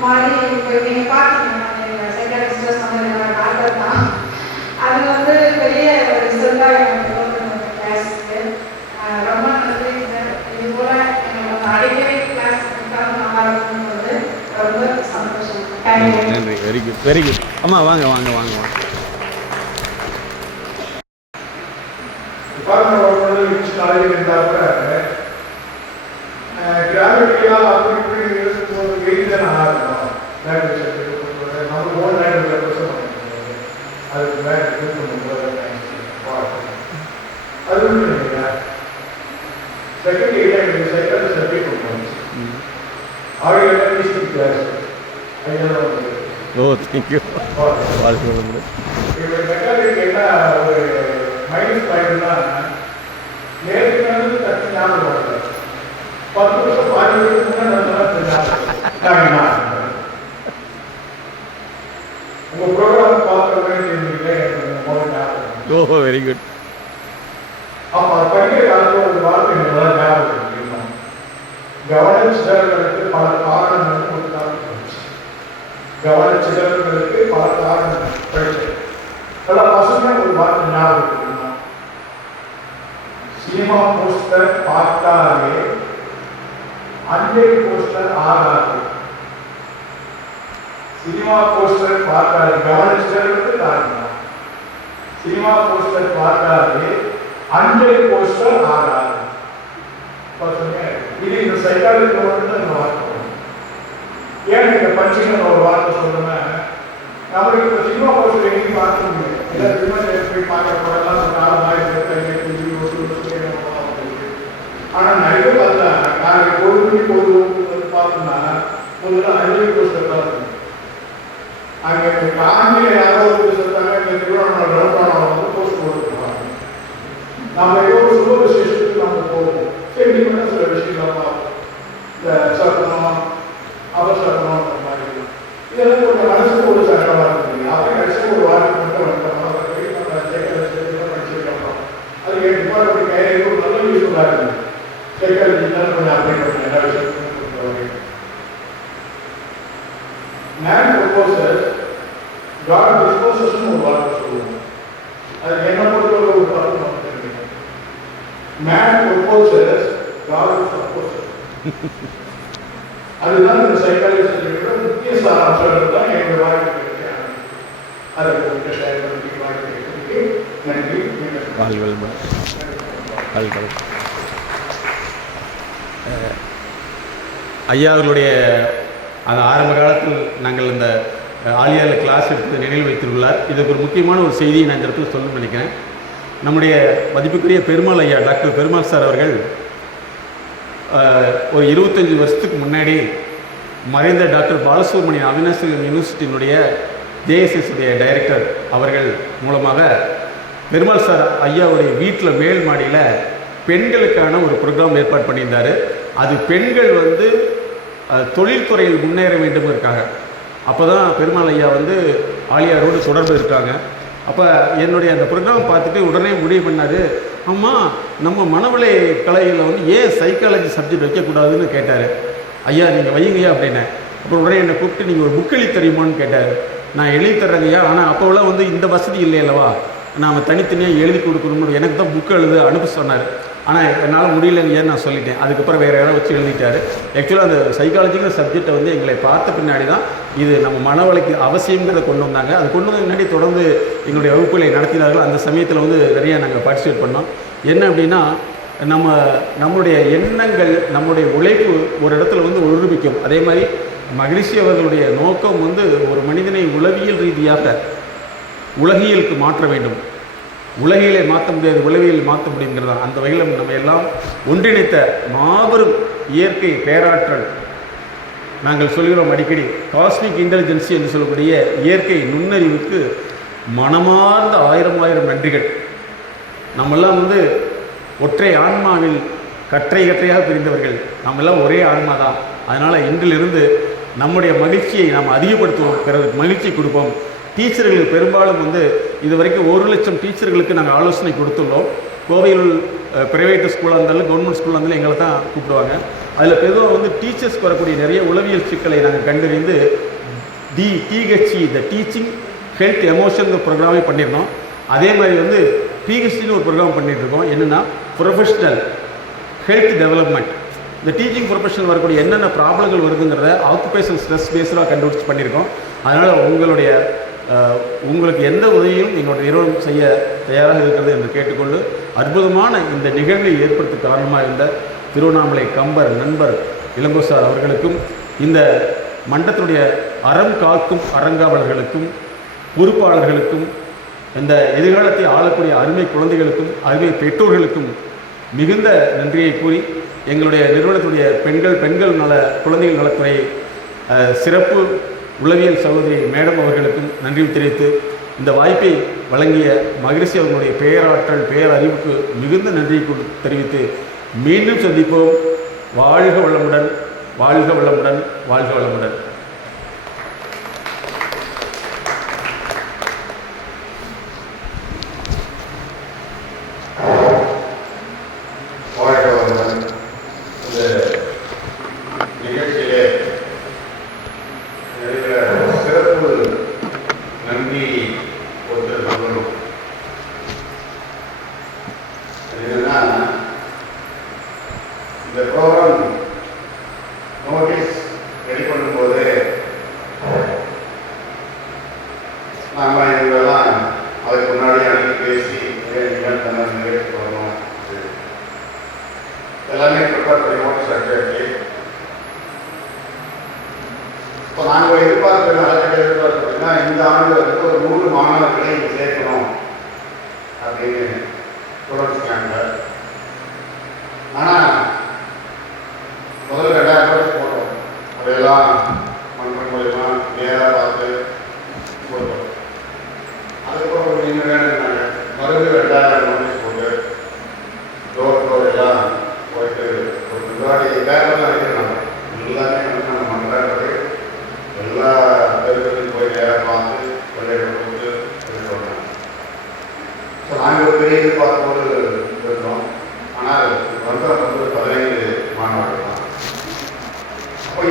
மாறி இப்போ நீங்கள் பார்த்தீங்கன்னா எங்கள் சைக்காட்ரிஸ்டாக சொன்ன டாக்டர் தான். அது வந்து பெரிய ரிசல்ட்டாக எனக்கு கொடுத்துருந்த கிளாஸுக்கு ரொம்ப நன்றி சார். இது போல் எங்களுக்கு அடிக்கடி கிளாஸ் கொடுத்தாலும் நல்லா இருக்கும்ன்றது ரொம்ப சந்தோஷம். நன்றி. Very good, very good. அம்மா வாங்க வாங்க வாங்க வாங்க. காலேஜில் இருந்தால் கூட கிராமட்டிக்கலாக அப்படி இப்படி இருக்கும்போது வெயில் தான் நல்லா இருக்கும். நம்ம ஓன் லேண்ட் அதுக்கு மேலே இது பண்ணும்போது அது ஒன்றும் இல்லைங்க. செகண்ட் இயர் சைக்கிள் சர்டிஃபிகேட் கொடுப்பாங்க. அவங்க என்ன கிளாஸ் ஐயெல்லாம் வந்து தேங்க்யூ. இப்போ மெக்கானிக் என்ன ஒரு மைனஸ் பாயிண்ட்னா நேருக்கு தட்டி ஞாபகம் வருது. 10 வருஷம் 15 வருஷம் முன்னாடி உங்க ப்ரோக்ராம் பார்க்க வெரி குட். அப்போ படிக்கிற காலத்தில் ஒரு வார்த்தை நல்லா ஞாபகம் இருக்குமா, கவனச்சிதறல்களுக்கு பல காரணங்கள் கொடுத்தாங்க. கவனச்சிதறல்களுக்கு பல காரணங்கள் படிச்சு நல்லா பசங்க ஒரு வார்த்தை ஞாபகம் இருக்குமா, சினிமா போஸ்டர் பார்த்தாலே அஞ்சலி போஸ்டர் ஆகாது. சினிமா போஸ்டர் பார்த்தாலே கவனிச்சதற்கு காரணம், சினிமா போஸ்டர் பார்த்தாலே அஞ்சலி போஸ்டர் ஆகாது. இது இந்த சைக்காலஜி வந்து வார்த்தை. ஏன் இந்த பஞ்சிங் ஒரு வார்த்தை சொல்லுவேன், நம்மளுக்கு இப்போ சினிமா போஸ்டர் எங்கேயும் பார்க்க முடியாது. எல்லா சினிமா போய் பார்க்க போதெல்லாம் ஒரு 4 ஆயிரத்தி ஆனால் நிறைய பார்த்தா நாங்கள் ஒரு மணிக்கு வந்து பார்த்தோம்னா முதல்ல அஞ்சலி போஸ்டர் பார்க்கணும். அங்கே காஞ்சியில யாரோ ஒரு சொல்லிட்டாங்க, இந்த திருவண்ணாமலை ரவுண்டான வந்து போஸ்ட் போட்டுருப்பாங்க. நம்ம ஏதோ ஒரு சுப விசேஷத்துக்கு நம்ம போவோம். சரி, சில விஷயங்கள் பார்ப்போம். இந்த சத்தனம் மேன் ப்ரொபோசஸ் காட் டிஸ்போசஸ்னு ஒரு வார்த்தை சொல்லுவோம். அது என்ன பொறுத்தவரை ஒரு வார்த்தை நமக்கு தெரியும். Man proposes god proposes. அதுதான் இந்த சைக்காலஜியோட முக்கிய சாராம்சம் தான் என்னுடைய வாழ்க்கை. அதை ஷேர் பண்ணி வாழ்க்கை நன்றி. ஐயா அவர்களுடைய அந்த ஆரம்ப காலத்தில் நாங்கள் இந்த ஆலியாவில் கிளாஸ் எடுத்து நினைவில் வைத்துள்ளார். இதுக்கு ஒரு முக்கியமான ஒரு செய்தியை நான் இந்த இடத்துல சொல்லணும்னு நினைக்கிறேன். நம்முடைய மதிப்புக்குரிய பெருமாள் ஐயா டாக்டர் பெருமாள் சார் அவர்கள் ஒரு 25 வருஷத்துக்கு முன்னாடி மறைந்த டாக்டர் பாலசுப்ரமணியம் அவினாசி யூனிவர்சிட்டியினுடைய ஜேஎஸ்எஸ்டைய டைரக்டர் அவர்கள் மூலமாக பெருமாள் சார் ஐயாவுடைய வீட்டில் மேல் மாடியில் பெண்களுக்கான ஒரு ப்ரோக்ராம் ஏற்பாடு பண்ணியிருந்தார். அது பெண்கள் வந்து தொழில்துறையில் முன்னேற வேண்டும்ங்கிறதுக்காக. அப்போ தான் பெருமாள் ஐயா வந்து ஆலியாரோடு தொடர்பு இருக்காங்க. அப்போ என்னுடைய அந்த ப்ரோக்ராம் பார்த்துட்டு உடனே முடிவு பண்ணார், அம்மா நம்ம மனவளை கலையில் வந்து ஏன் சைக்காலஜி சப்ஜெக்ட் வைக்கக்கூடாதுன்னு கேட்டார். ஐயா நீங்கள் வையுங்கய்யா அப்படின்னேன். அப்புறம் உடனே என்னை கூப்பிட்டு நீங்கள் ஒரு புக் எழுதி தருமான்னு கேட்டார். நான் எழுதி தர்றேங்கய்யா, ஆனால் அப்போலாம் வந்து இந்த வசதி இல்லை அல்லவா, நாம் தனித்தனியாக எழுதி கொடுக்கணும்னு எனக்கு தான் புக் எழுத அனுப்ப சொன்னார். ஆனால் என்னால் முடியலைங்கன்னு நான் சொல்லிட்டேன். அதுக்கப்புறம் வேறு யாராவது வச்சு எழுதிட்டார். ஆக்சுவலாக அந்த சைக்காலஜிங்கிற சப்ஜெக்டை வந்து எங்களை பார்த்த பின்னாடி தான் இது நம்ம மனவளைக்கு அவசியங்கிறத கொண்டு வந்தாங்க. அது கொண்டு வந்த முன்னாடி தொடர்ந்து எங்களுடைய வகுப்புகளை நடத்தினார்கள். அந்த சமயத்தில் வந்து நிறையா நாங்கள் பார்ட்டிசிபேட் பண்ணோம். என்ன அப்படின்னா, நம்முடைய எண்ணங்கள், நம்முடைய உழைப்பு ஒரு இடத்துல வந்து ஒருமிக்கும். அதே மாதிரி மகிழ்ச்சி அவர்களுடைய நோக்கம் வந்து ஒரு மனிதனை உளவியல் ரீதியாக உலகியலுக்கு மாற்ற வேண்டும். உலகியலை மாற்ற முடியாது, உளவியல் மாற்ற முடியுங்கிறதா. அந்த வகையில் நம்ம எல்லாம் ஒன்றிணைத்த மாபெரும் இயற்கை பேராற்றல். நாங்கள் சொல்கிறோம் அடிக்கடி, காஸ்மிக் இன்டெலிஜென்சி என்று சொல்லக்கூடிய இயற்கை நுண்ணறிவுக்கு மனமார்ந்த 1000 நன்றிகள். நம்மெல்லாம் வந்து ஒற்றை ஆன்மாவில் கற்றையாக பிரிந்தவர்கள். நம்மெல்லாம் ஒரே ஆன்மா தான். அதனால் இன்றிலிருந்து நம்முடைய மகிழ்ச்சியை நாம் அதிகப்படுத்துவோம், பிறருக்கு மகிழ்ச்சி கொடுப்போம். டீச்சர்களுக்கு பெரும்பாலும் வந்து இது வரைக்கும் 1 லட்சம் டீச்சர்களுக்கு நாங்கள் ஆலோசனை கொடுத்துள்ளோம். கோவையில் ப்ரைவேட் ஸ்கூலாக இருந்தாலும் கவர்மெண்ட் ஸ்கூலாக இருந்தாலும் எங்களை தான் கூப்பிடுவாங்க. அதில் பொதுவாக வந்து டீச்சர்ஸ்க்கு வரக்கூடிய நிறைய உளவியல் சிக்கலை நாங்கள் கண்டறிந்து DHE the teaching health emotion ப்ரோக்ராமே பண்ணியிருந்தோம். அதே மாதிரி வந்து பிஹெச்டின்னு ஒரு ப்ரோக்ராம் பண்ணிகிட்ருக்கோம். என்னென்னா ப்ரொஃபஷ்னல் ஹெல்த் டெவலப்மெண்ட். இந்த டீச்சிங் ப்ரொஃபஷனல் வரக்கூடிய என்னென்ன ப்ராப்ளங்கள் வருதுங்கிறத ஆக்குபேஷன் ஸ்ட்ரெஸ் பேஸ்டாக கண்டுபிடிச்சி பண்ணியிருக்கோம். அதனால் உங்களுக்கு எந்த உதவியும் எங்களுடைய நிறுவனம் செய்ய தயாராக இருக்கிறது என்று கேட்டுக்கொண்டு, அற்புதமான இந்த நிகழ்வை ஏற்படுத்த காரணமாக இருந்த திருவண்ணாமலை கம்பர் நண்பர் இளங்கோசார் அவர்களுக்கும், இந்த மண்டலத்துடைய அறம் காக்கும் அறங்காவலர்களுக்கும், பொறுப்பாளர்களுக்கும், இந்த எதிர்காலத்தை ஆளக்கூடிய அருமை குழந்தைகளுக்கும், அருமை பெற்றோர்களுக்கும் மிகுந்த நன்றியை கூறி, எங்களுடைய நிறுவனத்துடைய பெண்கள் நல குழந்தைகள் நலத்துறை சிறப்பு உளவியல் சகோதரி மேடம் அவர்களுக்கும் நன்றி தெரிவித்து, இந்த வாய்ப்பை வழங்கிய மகிழ்ச்சி அவர்களுடைய பேராற்றல் பேரறிவுக்கு மிகுந்த நன்றியை தெரிவித்து மீண்டும் சந்திப்போம். வாழ்க வளமுடன், வாழ்க வளமுடன், வாழ்க வளமுடன்.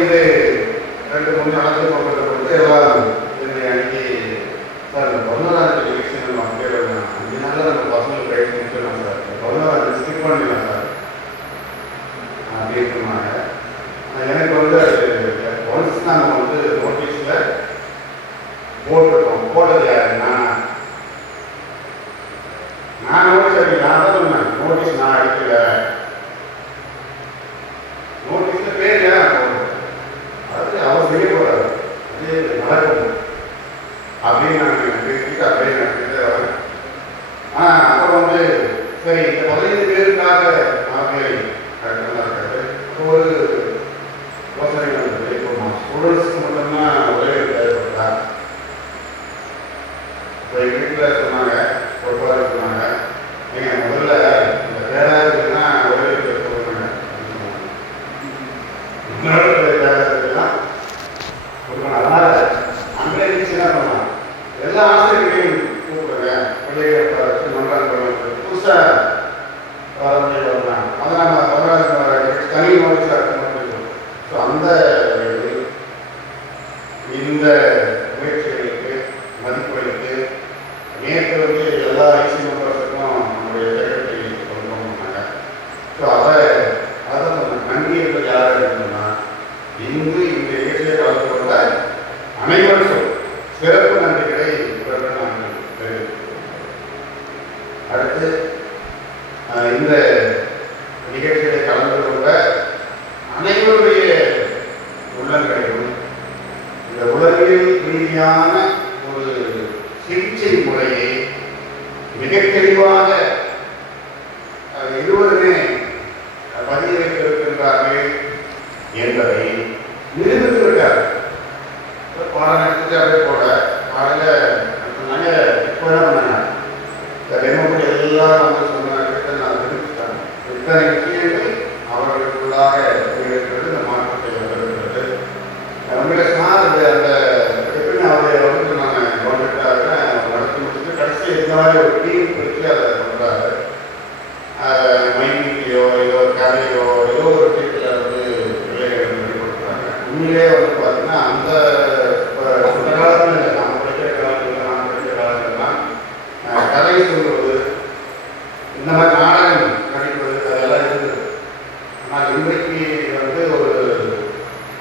இது 2 3 நாட்கள் போட்டது யாரு? நான் நோட்டீஸ் அடிக்கல. நான் தான் சொன்னேன், நோட்டீஸ் நான் அடிக்கல. நோட்டீஸ்ல பேர் ஏன் அது அவர் செய்யக்கூடாது, அது நடக்கும் அப்படின்னு நான் பேசிட்டு அப்படியே நடத்திட்டு வரேன். அப்புறம் வந்து சரி இந்த 15 பேருக்காக நாங்கள் இருக்காது ஒரு யோசனை வந்தது. இப்போ ஸ்டூடெண்ட்ஸ்க்கு மட்டும்தான் ஒரே தேவைப்பட்டா. இப்போ எங்கள் வீட்டில் சொன்னாங்க, பொறுப்பாக சொன்னாங்க, நீங்கள் முதல்ல இந்த பேராதுன்னா ஒரே சொல்லுங்க, பேராதுலாம் கொடுக்கணும். அதனால அங்கே இருந்துச்சு என்ன பண்ணலாம், எல்லா ஆசிரியர்களையும் கூப்பிடுங்க, பிள்ளைகளை மன்றம் புதுசாக வரலாம். அதை நம்ம வரலாறு தனி நோட்டீஸாக மட்டும். ஸோ அந்த இந்த முயற்சிகளுக்கு மதிப்பளித்து நேற்று வந்து எல்லா ஐசி மெம்பர்ஸுக்கும் நம்முடைய செக்ரட்டரி கொண்டு போனாங்க. ஸோ அதை நன்றியர்கள் யார் இருக்குன்னா இன்று இந்த நிகழ்ச்சியை கலந்து கொண்ட அனைவருக்கும் சிறப்பு நன்றிகளை இவர்கள் நாங்கள் தெரிவித்துள்ளோம். அடுத்து இந்த நிகழ்ச்சியை கலந்து கொண்ட அனைவருடைய உள்ளங்களையும் இந்த உளவியல் ரீதியான ஒரு சிகிச்சை முறையை மிக தெளிவாக இருவருமே பதிய வைத்திருக்கின்றார்கள் என்பதை நிரூபித்திருக்கிறார்கள். பாடம் எடுத்துட்டு அப்படியே போட காலையில் சொன்னாங்க, இப்போ என்ன பண்ணாங்க ரெமோட் எல்லாம் வந்து சொன்னாங்க, நான் தெரிவிச்சிட்டாங்க. இத்தனை விஷயங்கள் அவர்களுக்குள்ளாக இருக்கிறது, இந்த மாற்றத்தை வருகிறது. உங்களை சார் அந்த எப்படின்னு அவரை வந்து நான் கவனிட்டாங்க நடத்தி முடிச்சுட்டு கடைசி இந்த மாதிரி ஒரு டீம் வச்சு அதை பண்ணுறாரு. மைண்டிலையோ ஏதோ கதையோ ஏதோ ஒரு வீட்டில் வந்து பிள்ளைகள் வெளிப்படுத்துறாங்க. உண்மையிலே வந்து பார்த்தீங்கன்னா அந்த காலத்தில் இல்லை, நம்ம படிக்கிற காலத்தில் நான் படிக்கிற காலங்கள்லாம் கதை சொல்வது, இந்த மாதிரி நாடகம் நடிப்பது அதெல்லாம் இருந்தது. ஆனால் இன்றைக்கு வந்து ஒரு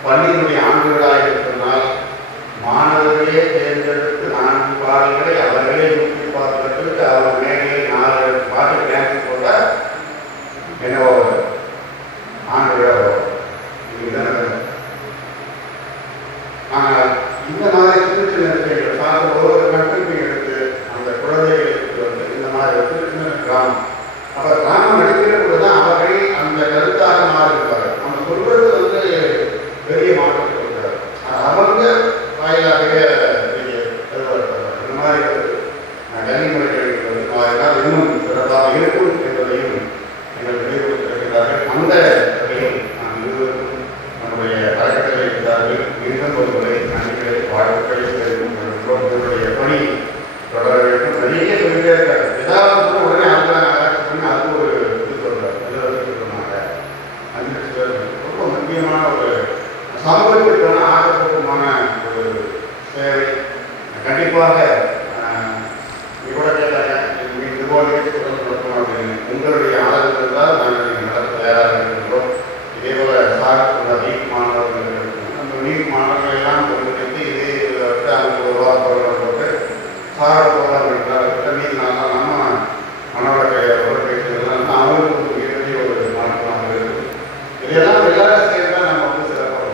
பள்ளியினுடைய ஆண்டுகளாக இருப்பதனால் மாணவர்களே தேர்ந்தெடுத்து 4 பாடல்களை அவர்களே முக்கிய பார்ப்பதற்கு அவர் மேலே 4 பாட்டு டான்ஸ் போட்டால் என்னவோ ஆண்டுகளோ இதுதான். ஆனால் இந்த மாதிரி சின்ன சின்ன விஷயங்கள் சார்ந்த ஒவ்வொரு கட்டமைப்பை எடுத்து அந்த குழந்தைகளுக்கு வந்து இந்த மாதிரி சின்ன சின்ன கிராமம் அப்போ கிராமம் நடிக்கிற பொழுதுதான் அவர்கள் அந்த கருத்தாக மாறியிருப்பார்கள். நம்ம சொல்வது வந்து பெரிய மாற்றத்தை கொடுக்கிறார். அவங்க வாயிலாகவே இந்த மாதிரி கல்விமுறைகள் இன்னும் சிறப்பாக இருக்கும் என்பதையும் எங்கள் நினைவுபடுத்திருக்கிறார்கள். அந்த வகையில் நாம் இருவருக்கும் நம்முடைய அறக்கட்டளை இருக்கிறார்கள். மீண்டும் ஒரு முறை நன்றிகளை வாழ்த்துக்களை தெரிவித்துடைய பணி தொடர வேண்டும். நிறைய சொல்லிட்டே இருக்காரு. ஏதாவது உடனே அது ஒரு இது சொல்றாரு, சொன்னாங்க. ரொம்ப முக்கியமான ஒரு சமூகத்திற்கான ஆக்கப்பூர்வமான ஒரு சேவை. கண்டிப்பாக இவ்வளோ கேட்டாங்க இது போல நடத்தணும் அப்படின்னு உங்களுடைய ஆதரவு இருந்தால் நாங்கள் நீங்கள் நடத்த தயாராக இருக்கின்றோம். இதே போல சார் நீட் மாணவர்கள் இருக்கும். அந்த நீட் மாணவர்கள் எல்லாம் ஒருங்கிணைத்து இதே இதில் அவங்க ஒரு வாரம் போட்டு சாரோட போகலாம் என்றால் மீது நாங்கள் நம்ம மனோட பேசுகிறதுலாம் அவங்களுக்கு மிகப்பெரிய ஒரு மாற்றமாக இருக்கும். இதெல்லாம் எல்லாரும் சேர்ந்தால் நம்ம வந்து சிறப்பாக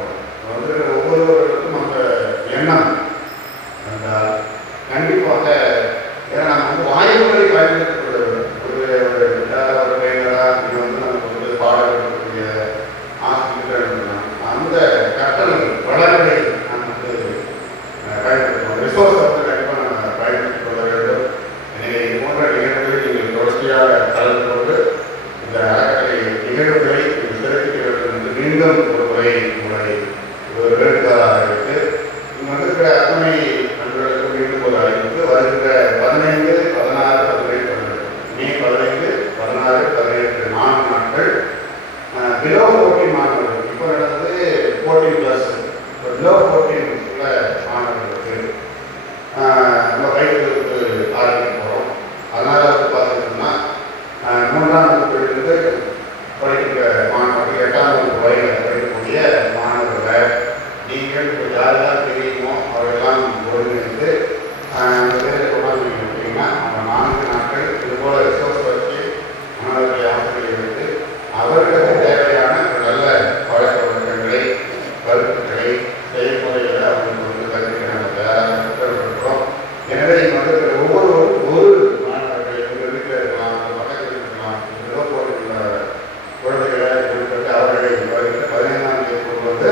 வந்து ஒவ்வொருவருக்கும் அந்த எண்ணம் என்றால் கண்டிப்பாக ஏன்னா நம்ம வந்து வாய்ப்புகளை பயன்படுத்தக்கூடிய ஒரு ட்ரெயினராக நீங்கள் வந்து நமக்கு வந்து பாடம் இருக்கக்கூடிய ஆசிரியர்கள் அந்த கற்றல் வளர்களை நாம் வந்து பயன்படுத்தணும். ரிசோர்ஸை வந்து கண்டிப்பாக நம்ம பயன்படுத்திக் கொள்ள வேண்டும். எனவே இது போன்ற நிகழ்வுகளை நீங்கள் தொடர்ச்சியாக கலந்து கொண்டு இந்த அறக்கட்டளை நிகழ்வுகளை சிறப்பிக்க வேண்டும் என்று மீண்டும் ஒரு முறை உங்களை ஒரு வேண்டுகோளாக இருக்கு. இங்கே வந்திருக்கிற அத்தனை நண்பர்களுக்கு மீண்டும் ஒரு அறிவிப்பு. வருகின்ற 15, 16, 17 மே 15, 16, 17 4 நாட்கள் பிலோ 14 மாணவர்கள். இப்போ நடந்தது 14+. இப்போ பிலோ 14 மாணவர்களுக்கு நம்ம பயிர்களுக்கு ஆரம்பிக்க போகிறோம். அதனால் வந்து பார்த்தீங்கன்னா 3ஆம் வகுப்பிலிருந்து படிக்கிற மாணவர்கள் 8ஆம் வகுப்பு வரையில் படிக்கக்கூடிய மாணவர்களை நீங்கள் யாரெல்லாம் தெரியுமோ அவரெல்லாம் ஒருங்கிணைந்து அந்த பேரில் கொண்டாந்து விட்டீங்கன்னா அவங்க 4 நாட்கள் இது போல் ரிசோர்ஸ் வச்சு மாணவர்களை ஆசிரியர்கள் எடுத்து அவர்களுக்கு தேவையான ஒரு நல்ல பழக்க வழக்கங்களை கருத்துக்களை செயல்முறைகளை அவங்களுக்கு வந்து கருத்துக்களை நம்ம தயாராக இருக்கிறோம். எனவே இங்கே வந்து ஒவ்வொருவரும் ஒரு மாணவர்கள் எங்கள் வீட்டில் இருக்கலாம், அந்த பக்கத்தில் இருக்கலாம், ஏதோ போட்டுள்ள குழந்தைகளை குறிப்பிட்டு அவர்களை வருகிற 15ஆம் தேதி கொண்டு வந்து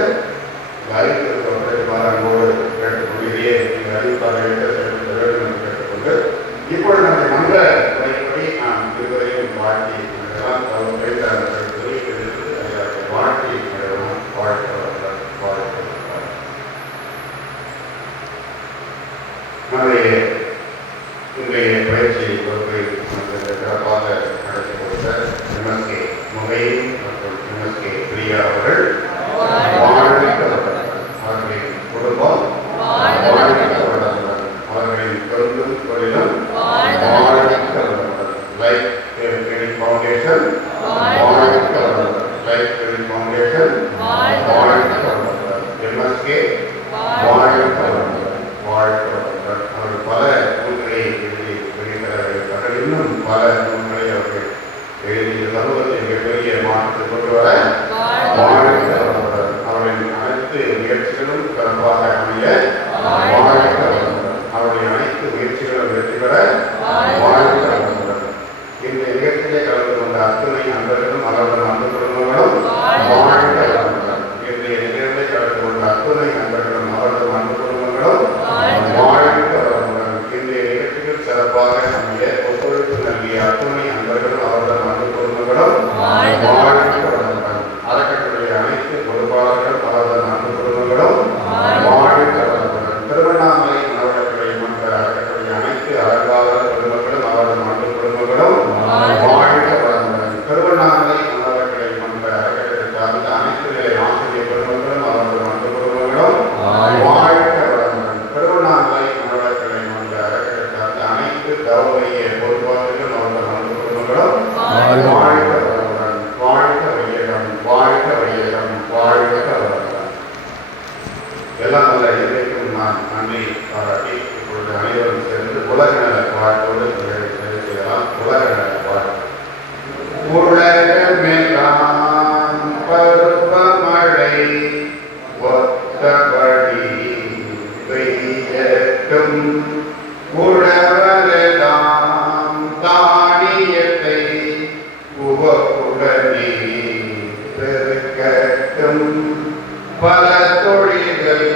அறிவித்திருப்பவர்களை மாறாங்கோடு கேட்டுக்கொள்கிறே நீங்கள் அறிவிப்பாக எடுத்து செயல்பட வேண்டும் என்று கேட்டுக்கொண்டு இப்பொழுது நம்முடைய மன்ற முறைப்படி நாம் இருவரையும் வாழ்த்தி வாழ்த்தி நம்முடைய இன்றைய பயிற்சி வகுப்பை சிறப்பாக நடத்தி கொடுத்த MSK முகையின் மற்றும் MSK பிரியா அவர்கள் அவர்களின் குடும்பம் அவர்களின் தொழிலும் தொழிலும் life training foundation life training foundation MSK அவர்கள் பல நூல்களை எழுதி வெளியிட்டார்கள். இன்னும் பல நூல்களை அவர்கள் எழுதி சமூகத்தை மிகப்பெரிய மாற்றத்தை கொண்டு வர அவர்களின் அனைத்து முயற்சிகளும் சிறப்பாக அமைய அவருடைய அனைத்து முயற்சிகளும் வெற்றி பெற இந்த நிகழ்ச்சியிலே கலந்து கொண்ட அத்துணை நண்பர்களும் அவர்கள் அன்பு குடும்பங்களும் இன்றைய நிகழ்வை கலந்து கொண்ட அத்துணை நண்பர்களும் அவர்கள் அன்பு குடும்பங்களும் இன்றைய நிகழ்ச்சிகள் சிறப்பாக அமைய ஒத்துழைப்பு நல்கிய அத்துணை நண்பர்களும் அவர்கள் அன்பு குடும்பங்களும் அறக்கட்டளை அனைத்து பொறுப்பாளர்கள் அவர்கள் அன்பு குடும்பங்களும் திருவண்ணாமலை மாவட்டத்துறை மன்ற அறக்கட்டளை அனைத்து அறங்காவலர் குடும்பங்களும் அவர்கள் அன்பு குடும்பங்களும் திருவண்ணாமலை மாவட்டத்துறை மன்ற அறக்கட்டளை சார்ந்த அனைத்து நிலை ஆசிரியர் குடும்பங்களும் அவர்கள் அன்பு குடும்பங்களும் திருவண்ணாமலை மாவட்டத்துறை மன்ற அறக்கட்டளை சார்ந்த அனைத்து கௌரவிய பொறுப்பாளர்களும் அவர்கள் அன்பு குடும்பங்களும் எல்லாம் நல்ல இன்றைக்கும் நான் நன்றி பாராட்டி இப்பொழுது அனைவரும் சேர்ந்து உலக நல பாட்டோடு செய்யலாம். உலக நல பாட்டு உலகமெல்லாம் பருவமழை ஒத்தபடி பெய்யட்டும் உழவரெல்லாம் தானியத்தை உவப்புடனே பெருக்கட்டும் பல தொழில்கள்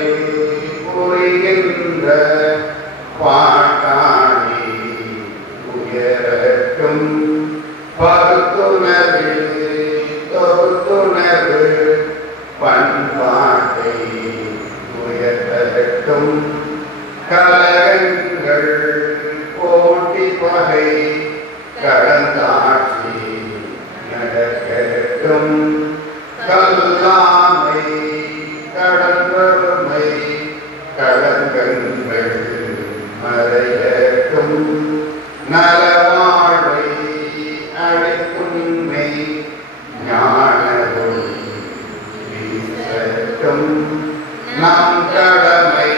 புரிகின்ற பாட்டாளி உயரட்டும் பருத்துணர்வு தொகுத்துணர்வு பண்பாட்டை உயர்த்தட்டும் கலகங்கள் போட்டி பகை கடந்தாட்சி நடக்கட்டும் கல்லாமை கடன்பெருமை கடங்கங்கள் மறையட்டும் நலவாழ்வை அழைக்குன்மை ஞானருள் வீசட்டும் நம் கடமை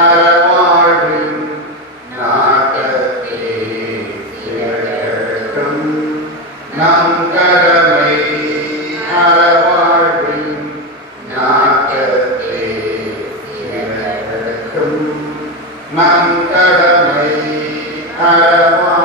அறவாழ்வின் நாட்டத்தே சிறக்கட்டும் நம் கடமை அறவாழ்வின் நாட்டத்தே சிறக்கட்டும் நம் கடமை அறவாழ்வின்